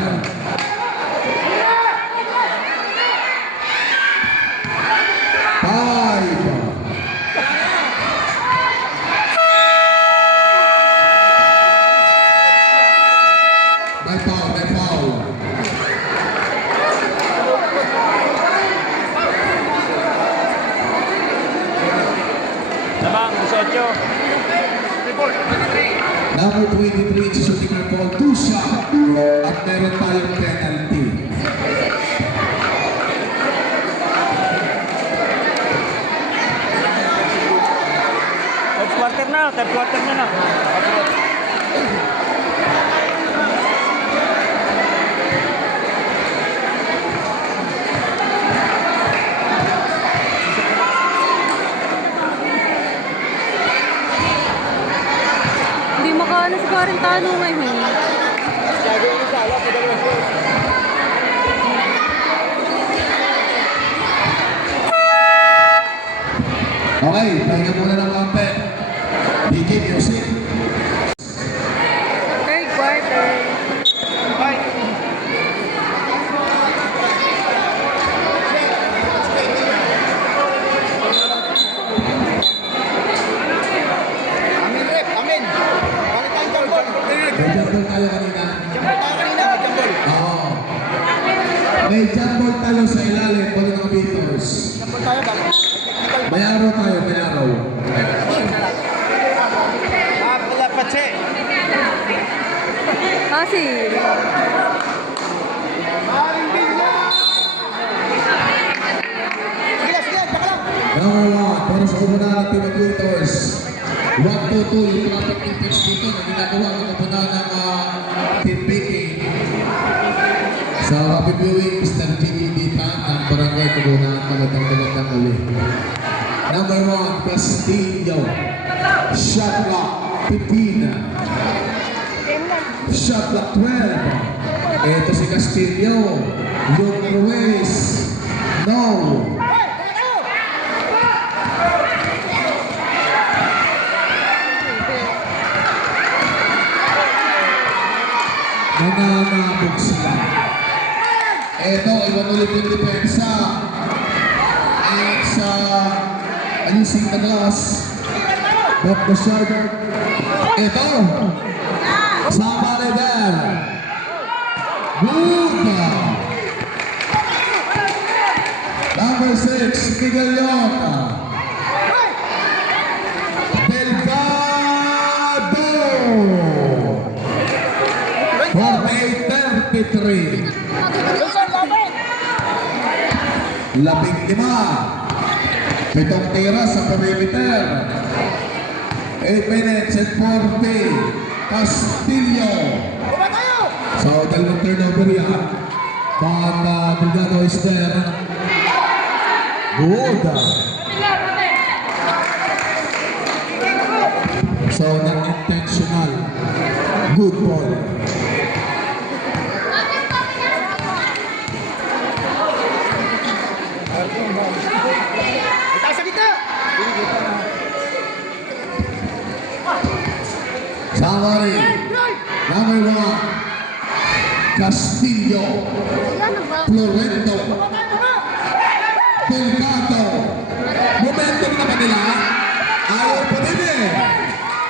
May foul. Lamang, 18. Number 23, shooting ng foul, 2 shot. At meron tayong penalty. Third quarter na. Hindi makaano si Quarentano ngayon. Okay, pahinga muna ng kaunti. DJ Music. Third quarter. Amin, rep! Amin! Balik tayong jambol! May jumble tayo kanina. Jambol tayo kanina, may jambol! Oo. May jumble tayo sa ilalim, pala ng Beatles. Jambol tayo, balik. Technical May araw tayo, may araw. Pala pache! Kasi, Sige, baka lang! Number 1, para sa kumunaan ng Team Equators. 1-2-2 yung traffic defense dito na ginagawa ng kumunaan ng Team Baking. Sa Happy Viewing, Mr. G.E. Dita ng Barangay Kumunaan, magandang uli. Number 1, Castillo. Shot clock, 15. Shot clock, 12. Ito si Castillo. Luke Ruiz. No. Nananabog sila. Ito, iwan ulit yung depensa. It's ayusin na glass. Back the shot. Ito. Sama rin there. Good. Number 6, Miguel Leon. Delgado. 48-33. Labing 5. 7 tira sa perimeter. 8 minutes and 40. Castillo. So, dalawang turnover yan. But Delgado is there. Good. So, not intentional. Good ball. Tayo sa gitna! Samari. Number 1. Castillo. Florento. Delgado. Delgado. Momentum na ba nila? Ayaw pa din eh.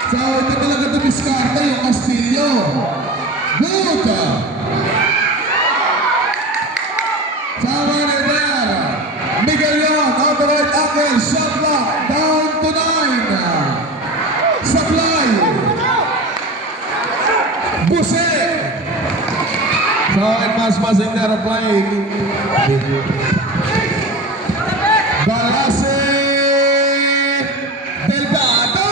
So, ito talaga dumiskarte yung Castillo. Good! Sama na there. Miguel Leon, on the right angle, shot block, down to 9. Supply. Buse. So, it must there playing. Balase Delgado.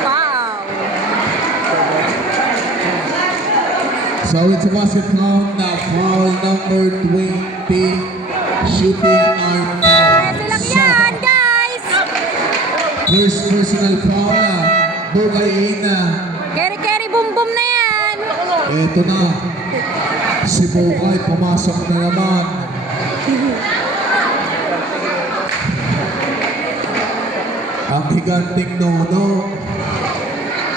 Wow! So it's a basket count na foul number 20, shooting arm foul. Pwede lang yan, guys! First personal foul, Bugay Ina. Keri-keri bum-bum na yan! Ito na, si Bugay pumasok na naman. Ang higanting Nono.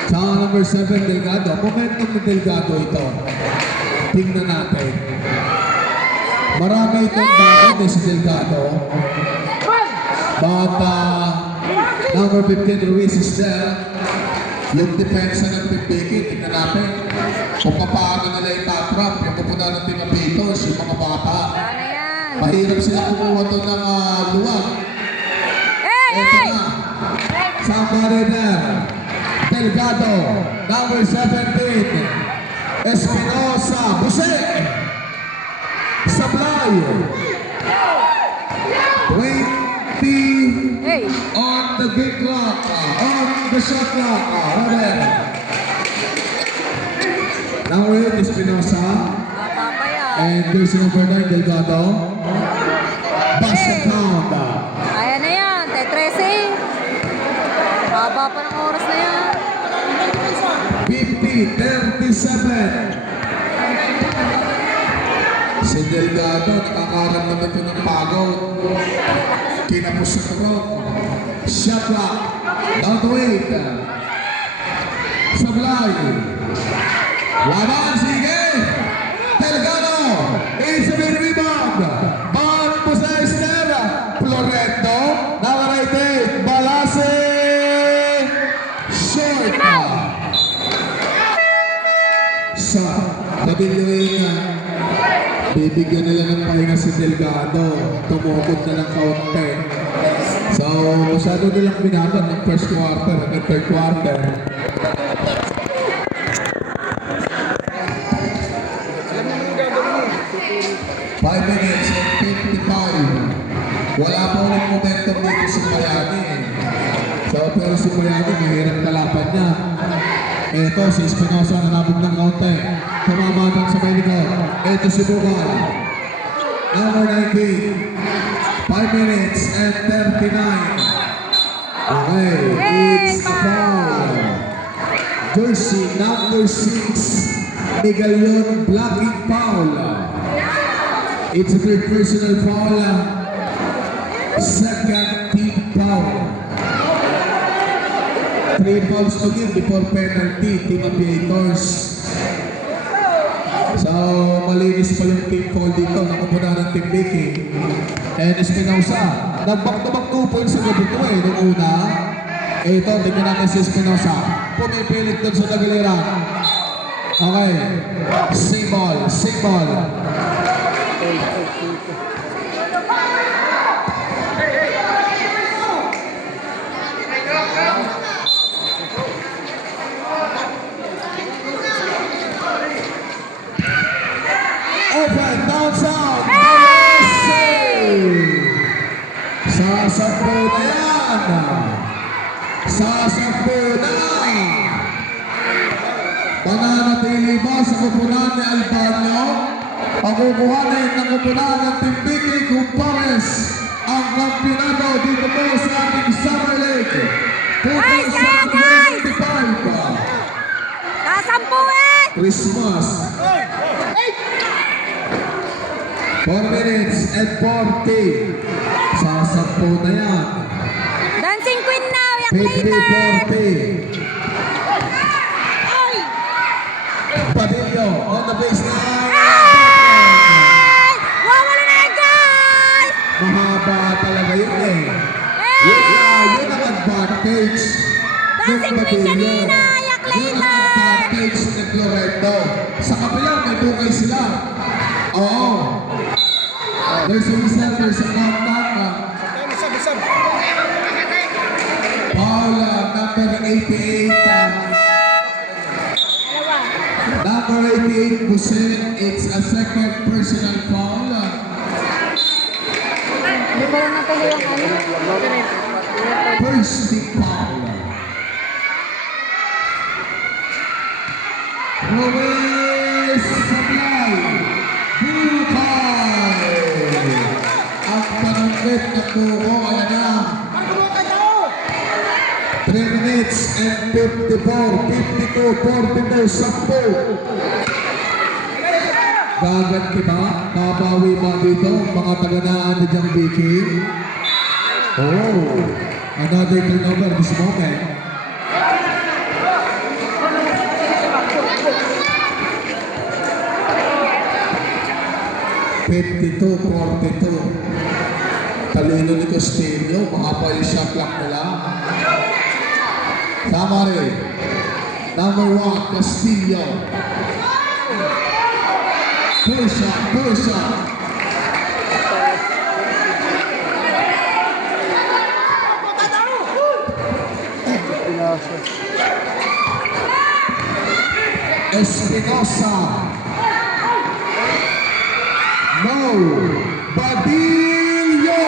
Sa number 7, Delgado. Momentum ni Delgado ito. Tingnan natin. Marami itong bakit si Delgado. But number 15, Ruiz is there. Yung depensa ng Pipiki, tingnan natin. Kung papaano nila itatrap, yung pupunta ng Tinapitos, yung mga bata. Ano yan? Mahirap sila kumuha to ng luwag. Hey! Ito Hey! na. Somebody there. Delgado, number 17. Espinosa, Buse. Sablay. 20 Hey! on the big clock. On the shot clock. Robert. Number 8, Espinosa. Baba pa yan. And there's number 9, Delgado. Basket count. Ayan na yan, T13. Baba pa ng oras na yan. 50-37. Si Delgado, nakakaramdam ito ng pagod. Kinapos sa turok. Shot clock. Down to 8. Sablay. Laban, sige. Delgado. It's a big rebound. Ball possessed there. Florento. Number 18. Balase. Short. Sa WA na. Bibigyan nila ng pahinga si Delgado. Tumukod na ng kaunti. So, masyado nilang binabat ng first quarter hanggang third quarter. Five minutes and 55. Wala pa ulit momentum dito si Mayani. So, pero si Mayani, mahirap kalaban niya. Ito, si Espinosa nanabog ng kaunti. Tumamatang sa may likod. Ito si Bugay. Number 19. 5 minutes and 39. Okay, it's a foul. Jersey number 6. Miguel Leon blocking foul. It's a third personal foul. Second team foul. 3 fouls to give before penalty, Team Aviators. So, malinis pa yung team foul dito, nakupunan ng Team Vicky. And Espinosa, nag-back-to-back 2 points sa gabi ito nung una. Ito, tingnan natin si Espinosa. Pumipilit doon sa tagiliran. Okay, same ball, same ball. Open, down south. Sasakbo na yan. Sasakbo na. Pananatili ba sa kupunan ni Albanyo? Pagkukuhanin ng kupunan ng Timbiki Kumpares ang kampionado dito po sa ating Summer League. Guys, guys! 2025. Kasampuin! Christmas. 4 minutes and 40. Sasakpo na yan. Dancing Queen now, yak later! 50-40. Padillo on the baseline. Ay! Wawala na yung Mahaba talaga yun eh. Yun ang advantage. Dancing Queen kanina, yak Yun ang later. advantage ni Florento. Sa kabilang may bukay sila. Oo. There's a whistle, there's a contact. Paula, number 88. Number 88, Buset. It's a second personal foul. Di ba lang natuloy yung ano? First team foul. Ruiz Sablay. Bukay. Ang panungkit na buko, ayan na. 3 minutes and 54, 52, 42, 10. Gaganti ba? Babawi ba dito? Mga taganaan na diyang Vicky? Oh, another turnover this moment. (52, 42). Talino ni Castillo, mahaba yung shot clock nila. Tama rin. Number 1, Castillo. Push up. Espinosa. No. Badillo.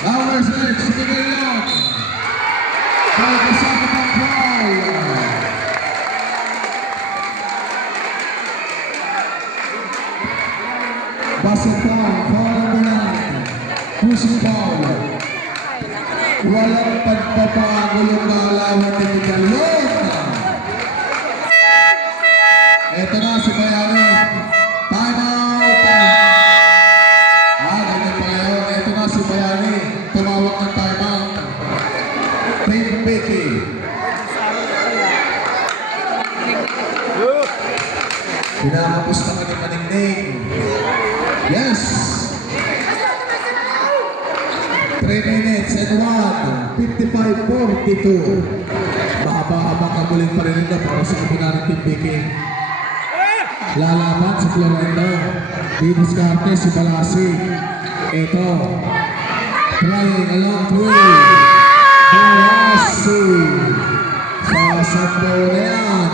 Number 6, Miguelon. Pagkasama ng foul. Basket foul, foul number 9. Pushing foul. Walang pagpapago yung kaalawan ni Miguelon. Ito na si Bayani. Time out. Ganyan pa ngayon. Ito na si Bayani. Tumawag ng time out. Team Becky. Pinakapos naman ni Maningning. Yes! 3 minutes and 1. 55-42. Mahaba-haba kaguling pa rin nila para sa kapunaan ng Team Becky. Lalaban si Florento. Didiskarte si Balasi. Ito. Trying along through. Balasi. Sasampo na yan.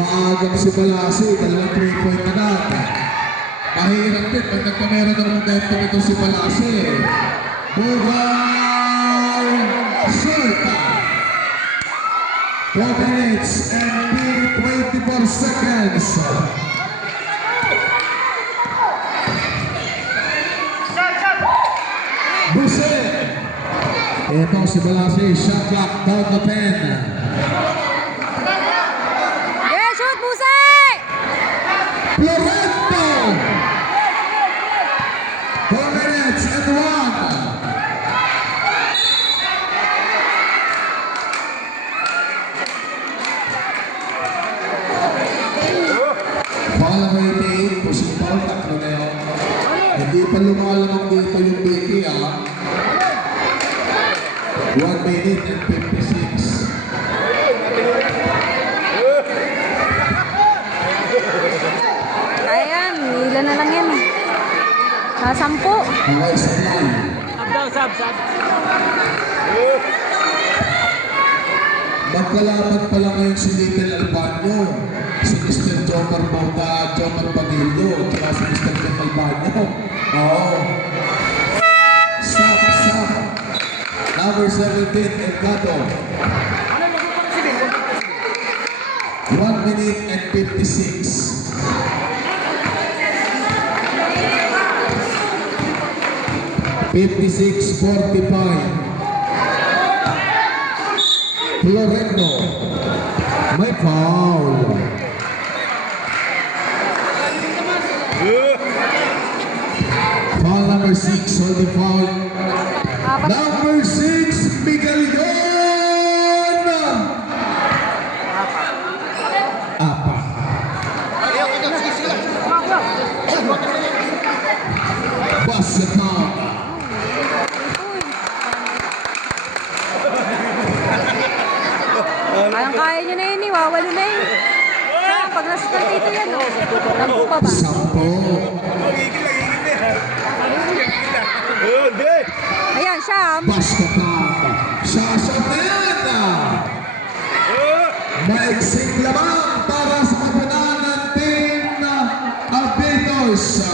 Maagam si Balasi. Dalawang 3-point na natin. Mahirap din pag nagkamera ng momentum ito si Balasi. Bugay. Short. 4 minutes and 24 seconds. Buset. Ito si Balasi. Shot clock down to 10. Yeah, shoot, Busay! Florento. 4 minutes and 1. Foul number 88, pushing foul, tatlo na yun. Hindi pa lumalamang dito yung Becky, 1 minute and 56. Ayan, ilan na lang yan. 10. Okay, sa line. Sab. Magkalaban pa lang ngayon si Little Albano, si Mr. Jomar Bauta, Jomar Padillo, at si Mr. Jeff Albano. Oo. Sap. Number 17, Elgato. 1 minute and 56. (56-45). Florento. May foul. Foul number 6, holding foul. Number 6, Miguelon. Apa. Basket foul. Kayang-kaya niyo na yun eh. Wawalo na yun. Saan? Pag nasa dito yan, oh. Lampu pa ba? 10. Ayan, siya. Basket foul. Shot na yan. Maiksing lamang para sa kapanan ng team Abitos.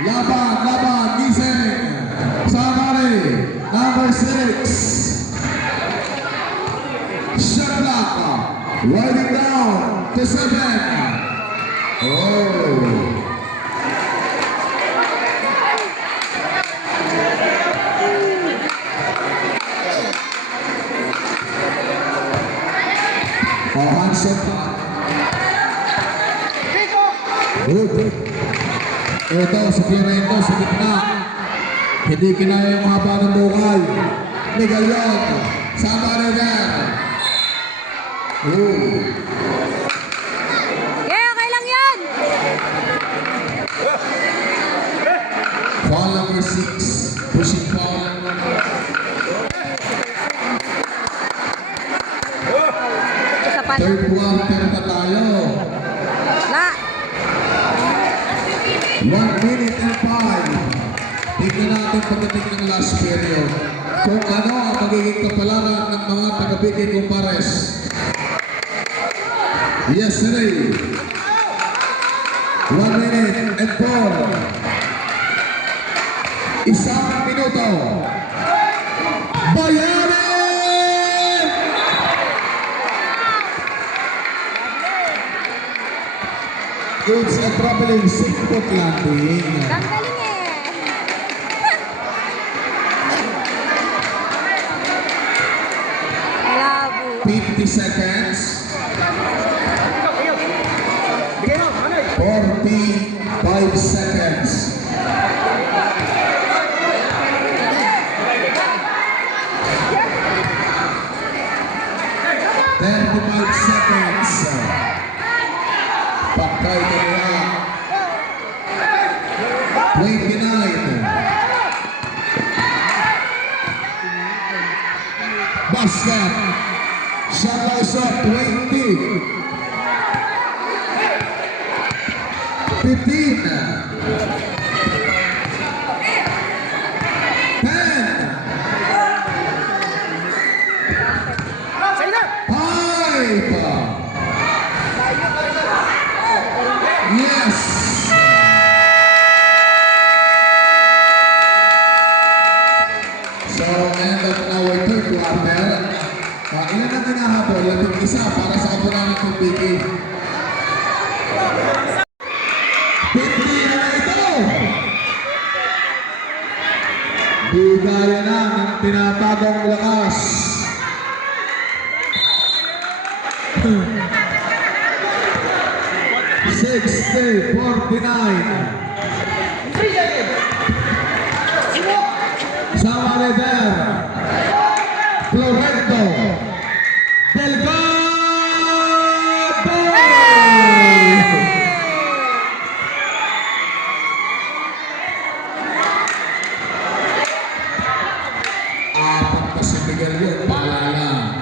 Laban, gising. Samari, number 6. Shot clock. Winding down to 7. Oh. Hanson pa. Good. Ito, si Pirento, sa gitna. Hindi kinaya yung haba ng bukal. Miguel Yon. Sama rin yan. Yeah, okay lang yan. Foul number 6. Pushing foul. Isa pa na. Third quarter na tayo. La. 1 minute and 5. Tignan natin pagdating ng last period. Kung ano ang magiging kapalaran ng mga taga-Bigay Compares. Yesterday. 1 minute and 4. Isang minuto. Bayani! It's a traveling 6-foot landing. Ang galing eh. Labo. 50 seconds. 45 seconds. Seconds. Pakay nila. 29. Basket. Shot is up. 20. 15. 10. 5. Yes. So, end of our third quarter. Ilan ang hinahabol? Labing isa para sa kapunan ng Bigay. 50 na ito! Bigaya na ng tinatagong lakas. 60-49. Samariver, Florento, Delgado! Apat na si Miguel yun, paalala.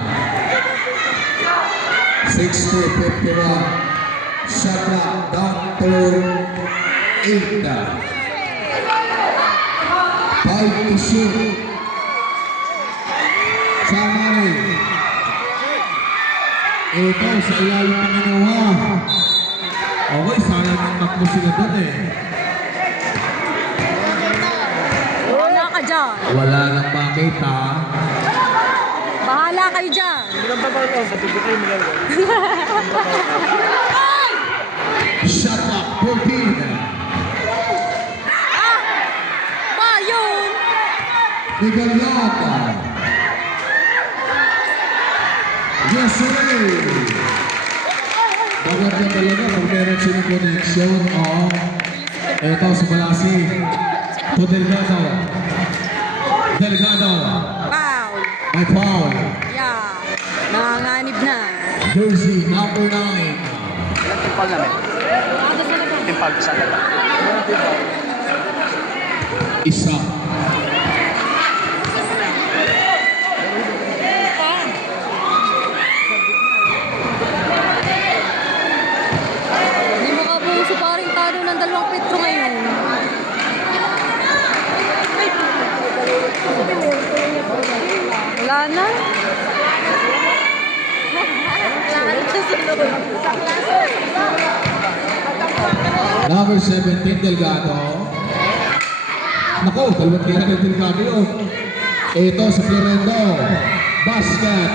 60-51. Shot clock down to 8. 5 to shoot. Samari. Ito sa ilalim ng inuha. Okay, sayang ang takbo sila doon eh. Wala ka dyan. Wala nang makita. Bahala kayo dyan. Shot clock 14. Ba, yun. Miguel Yata. Yes, sir. Maganda talaga pag meron silang connection. Oo. Ito si Malasi. To Delgado. Delgado. Wow. May foul. Yeah. Nanganganib na. Jersey number 9. Ilang timpal namin? Timpal sa dalawa. Isa. Hindi makabuo si paring talo ng 2 Petro ngayon. Wala na. Number 17, Delgado. Nako, dalawang kaya ng Delgado yun. Ito sa Florendo. Basket.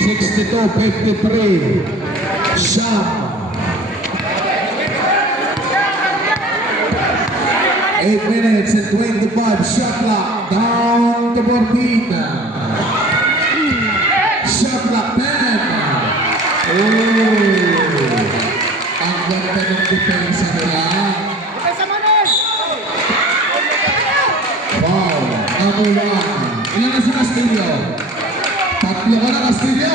62-53. Shot. 8 minutes and 25 shot clock. Down to 14. Shot clock 10. Oh. Ang ganda ng depensa nila. Wow. Number 1. Ilan na si Castillo? 3 ka na, Castillo.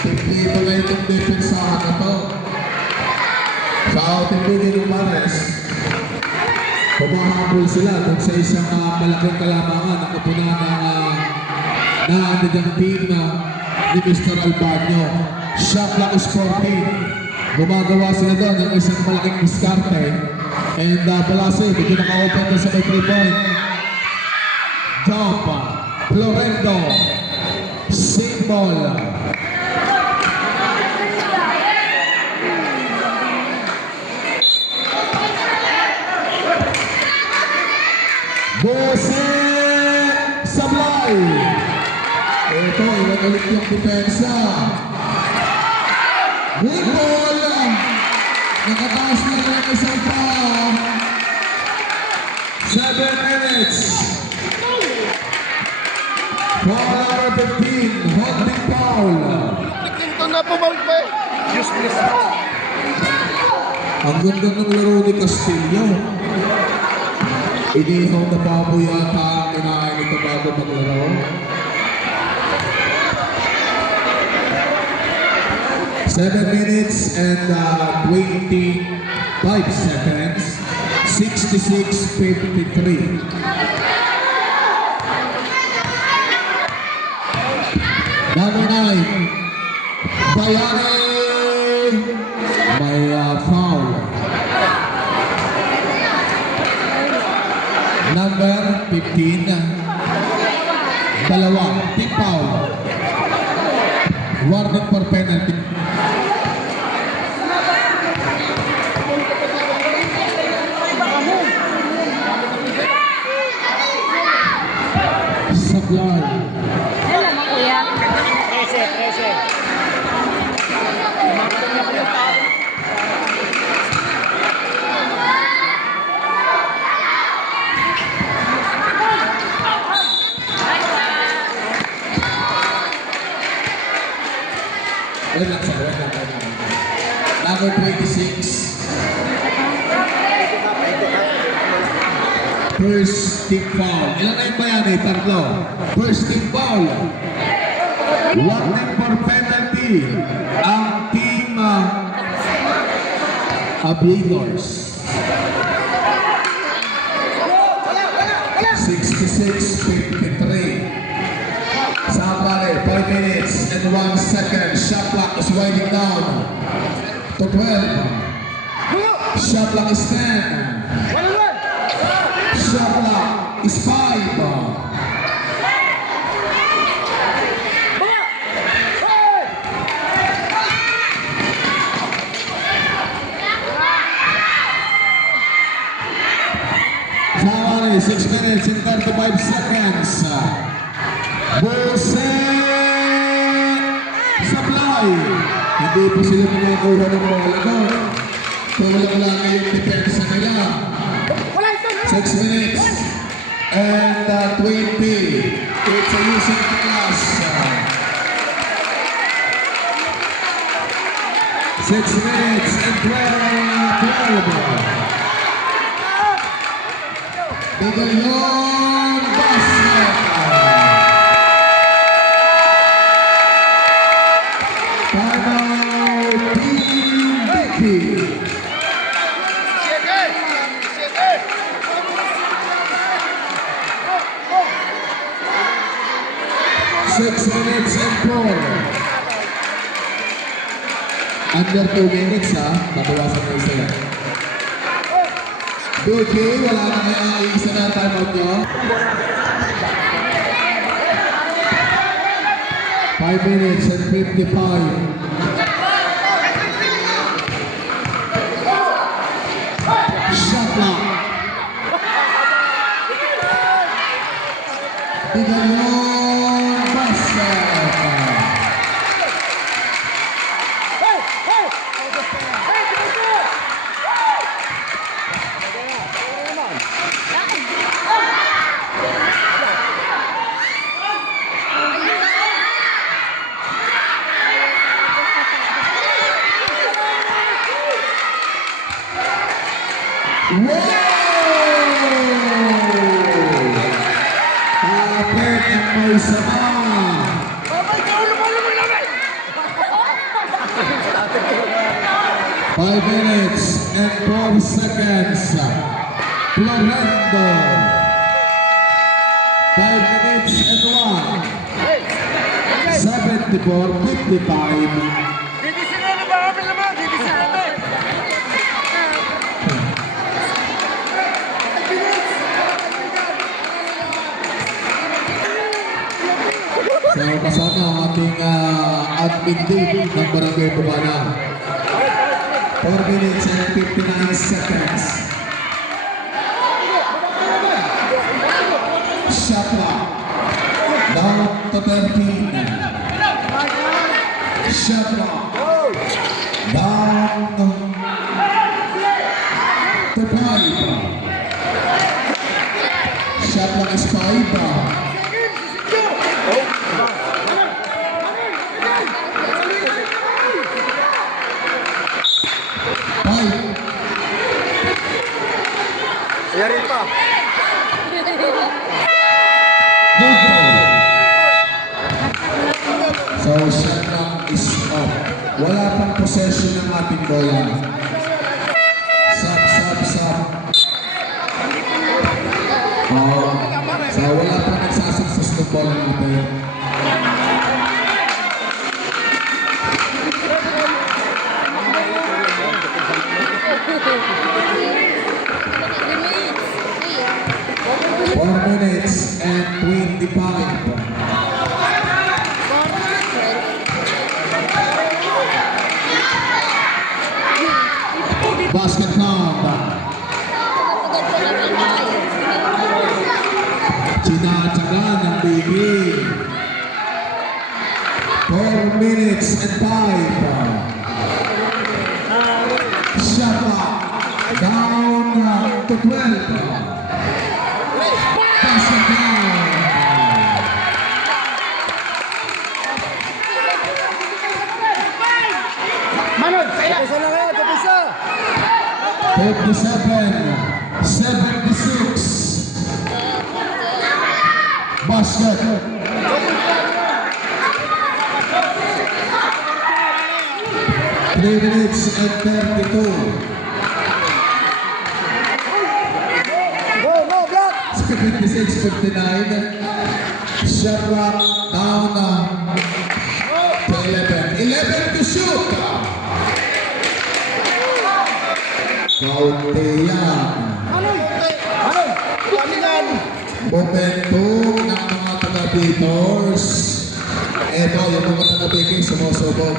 Tignan ba itong depensahan na to? Sa outing video ng Mares, pumahabol sila dun sa isang malaking kalamangan na kapunan ng naanid team ni Mr. Albanyo. Shot clock is 14. Gumagawa sila doon ng isang malaking diskarte. And Balase, medyo naka-open na sa may 3-point. Jump, Florendo, Symbol. Bose Sablay. Ito, iwan ulit yung depensa. Good ball. Nakataas na rin ang isang pa. 7 minutes. Foul number 15. Holding foul. Ito na pumalpa. Useless. Ang ganda ng laro ni Castillo. Inihaw na baboy yata ang kinain nito bago maglaro. 7 minutes and 25 seconds. 66-53. Number 9. Bayani. May foul. Number 15. Dalawa. Team foul. Warning for penalty. Sablay. Alam mo, kuya. Wait lang, sir. Wait lang. Number 26. First team foul. Ilan na yung bayan eh? Tatlo. First team foul. Warning for penalty. Ang team Aviators. 66-53. Sabare, 5 minutes and 1 second. Shot clock is winding down to 12. Shot clock is 10. Shot clock is 5. Sabare, 6 minutes and 35 seconds. Bose Sablay. Hindi po sila makakuha ng bola doon. Kulang lang yung depensa nila. 6 minutes and 20. It's a using class. 6 minutes and 12. Bigayong basket. Timeout. Under 2 minutes ha. Babawasan na isa yan. Okay, wala na kaya isa na timeout nyo. 5 minutes and 55. Shot clock. Bigayong basket. Kapit ang may sama. 5 minutes and 4 seconds. Florendo. 5 minutes and 1. 74-55. So kasama ang ating admin team ng Barangay Bubana. 4 minutes and 59 seconds. Shot clock. Down to 13. Shot clock. Down to 5. Shot clock is 5. Yarin pa. So, shot clock is off. Wala pang possession ng ating bola. Sub. So, wala pang nagsasaksos ng bola natin. Four minutes and 25. Basket count. Tinataga ng bigay. 4 minutes and 5. Shot clock. Down to 12. Basket count. Manod! Tapos na kayo, tapos na! 57-76. Basket. Three minutes and 32. Go, block! 76-59. Shot clock down to 11. 11 to shoot. Kaunti yan. Palingan! Momentum ng mga taga-Beators. Eto, yung mga taga-Beators sumusubok.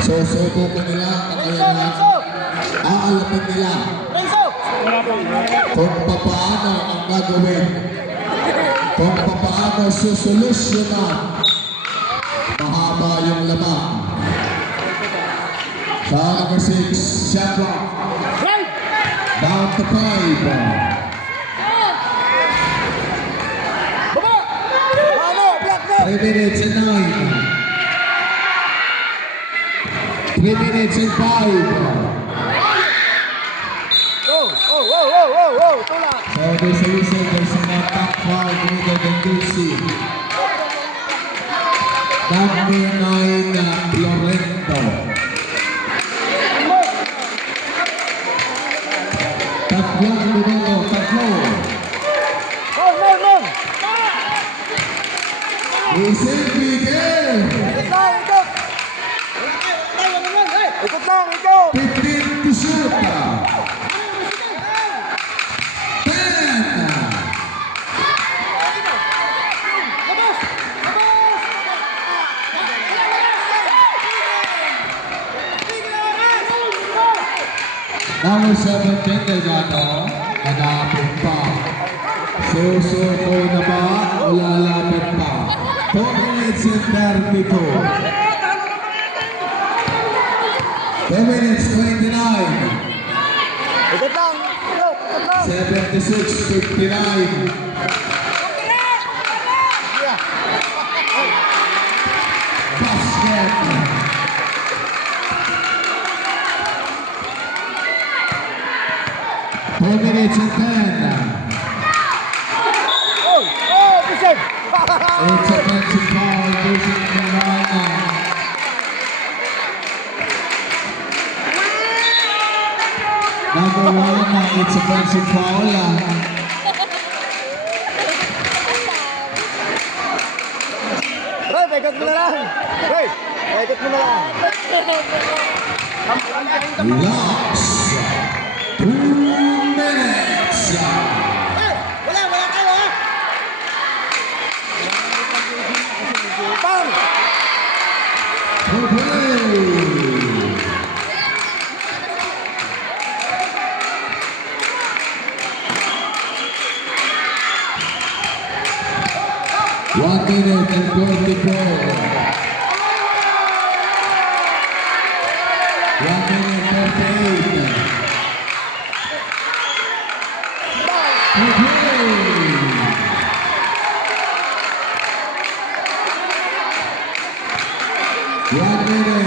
Susubok ko nila, kakayanan. Aalamin nila kung paano ang gagawin. Kung paano susolusyonan. Mahaba yung lamang. Sa number 6, shot clock. Down to 5. Block na! 3 minutes and 9. 3 minutes and 5. Tulak! So there's a reason there's an attack foul committed on Dulce. Number 9, Florendo. Tatlong minuto, tatlo. Long! Receive Miguel. Ikot lang, ikot! 15 to shoot. 10. Number 17, Delgado. Nagapit pa. Susuko na ba o lalapit pa? 2 minutes and 32. 2 minutes 29. Ikot lang, ikot lang! 76-59. Basket. Four minutes and 10. Oh, Bishop! It's offensive foul, losing Carolina. Number 1, it's offensive foul. Roy, paikot mo na lang! Roy, paikot mo na lang! Locks. 2 minutes. Wala kayo ha! Bang! Okay. One minute and 24. 1 minute 38. Okay. 1 minute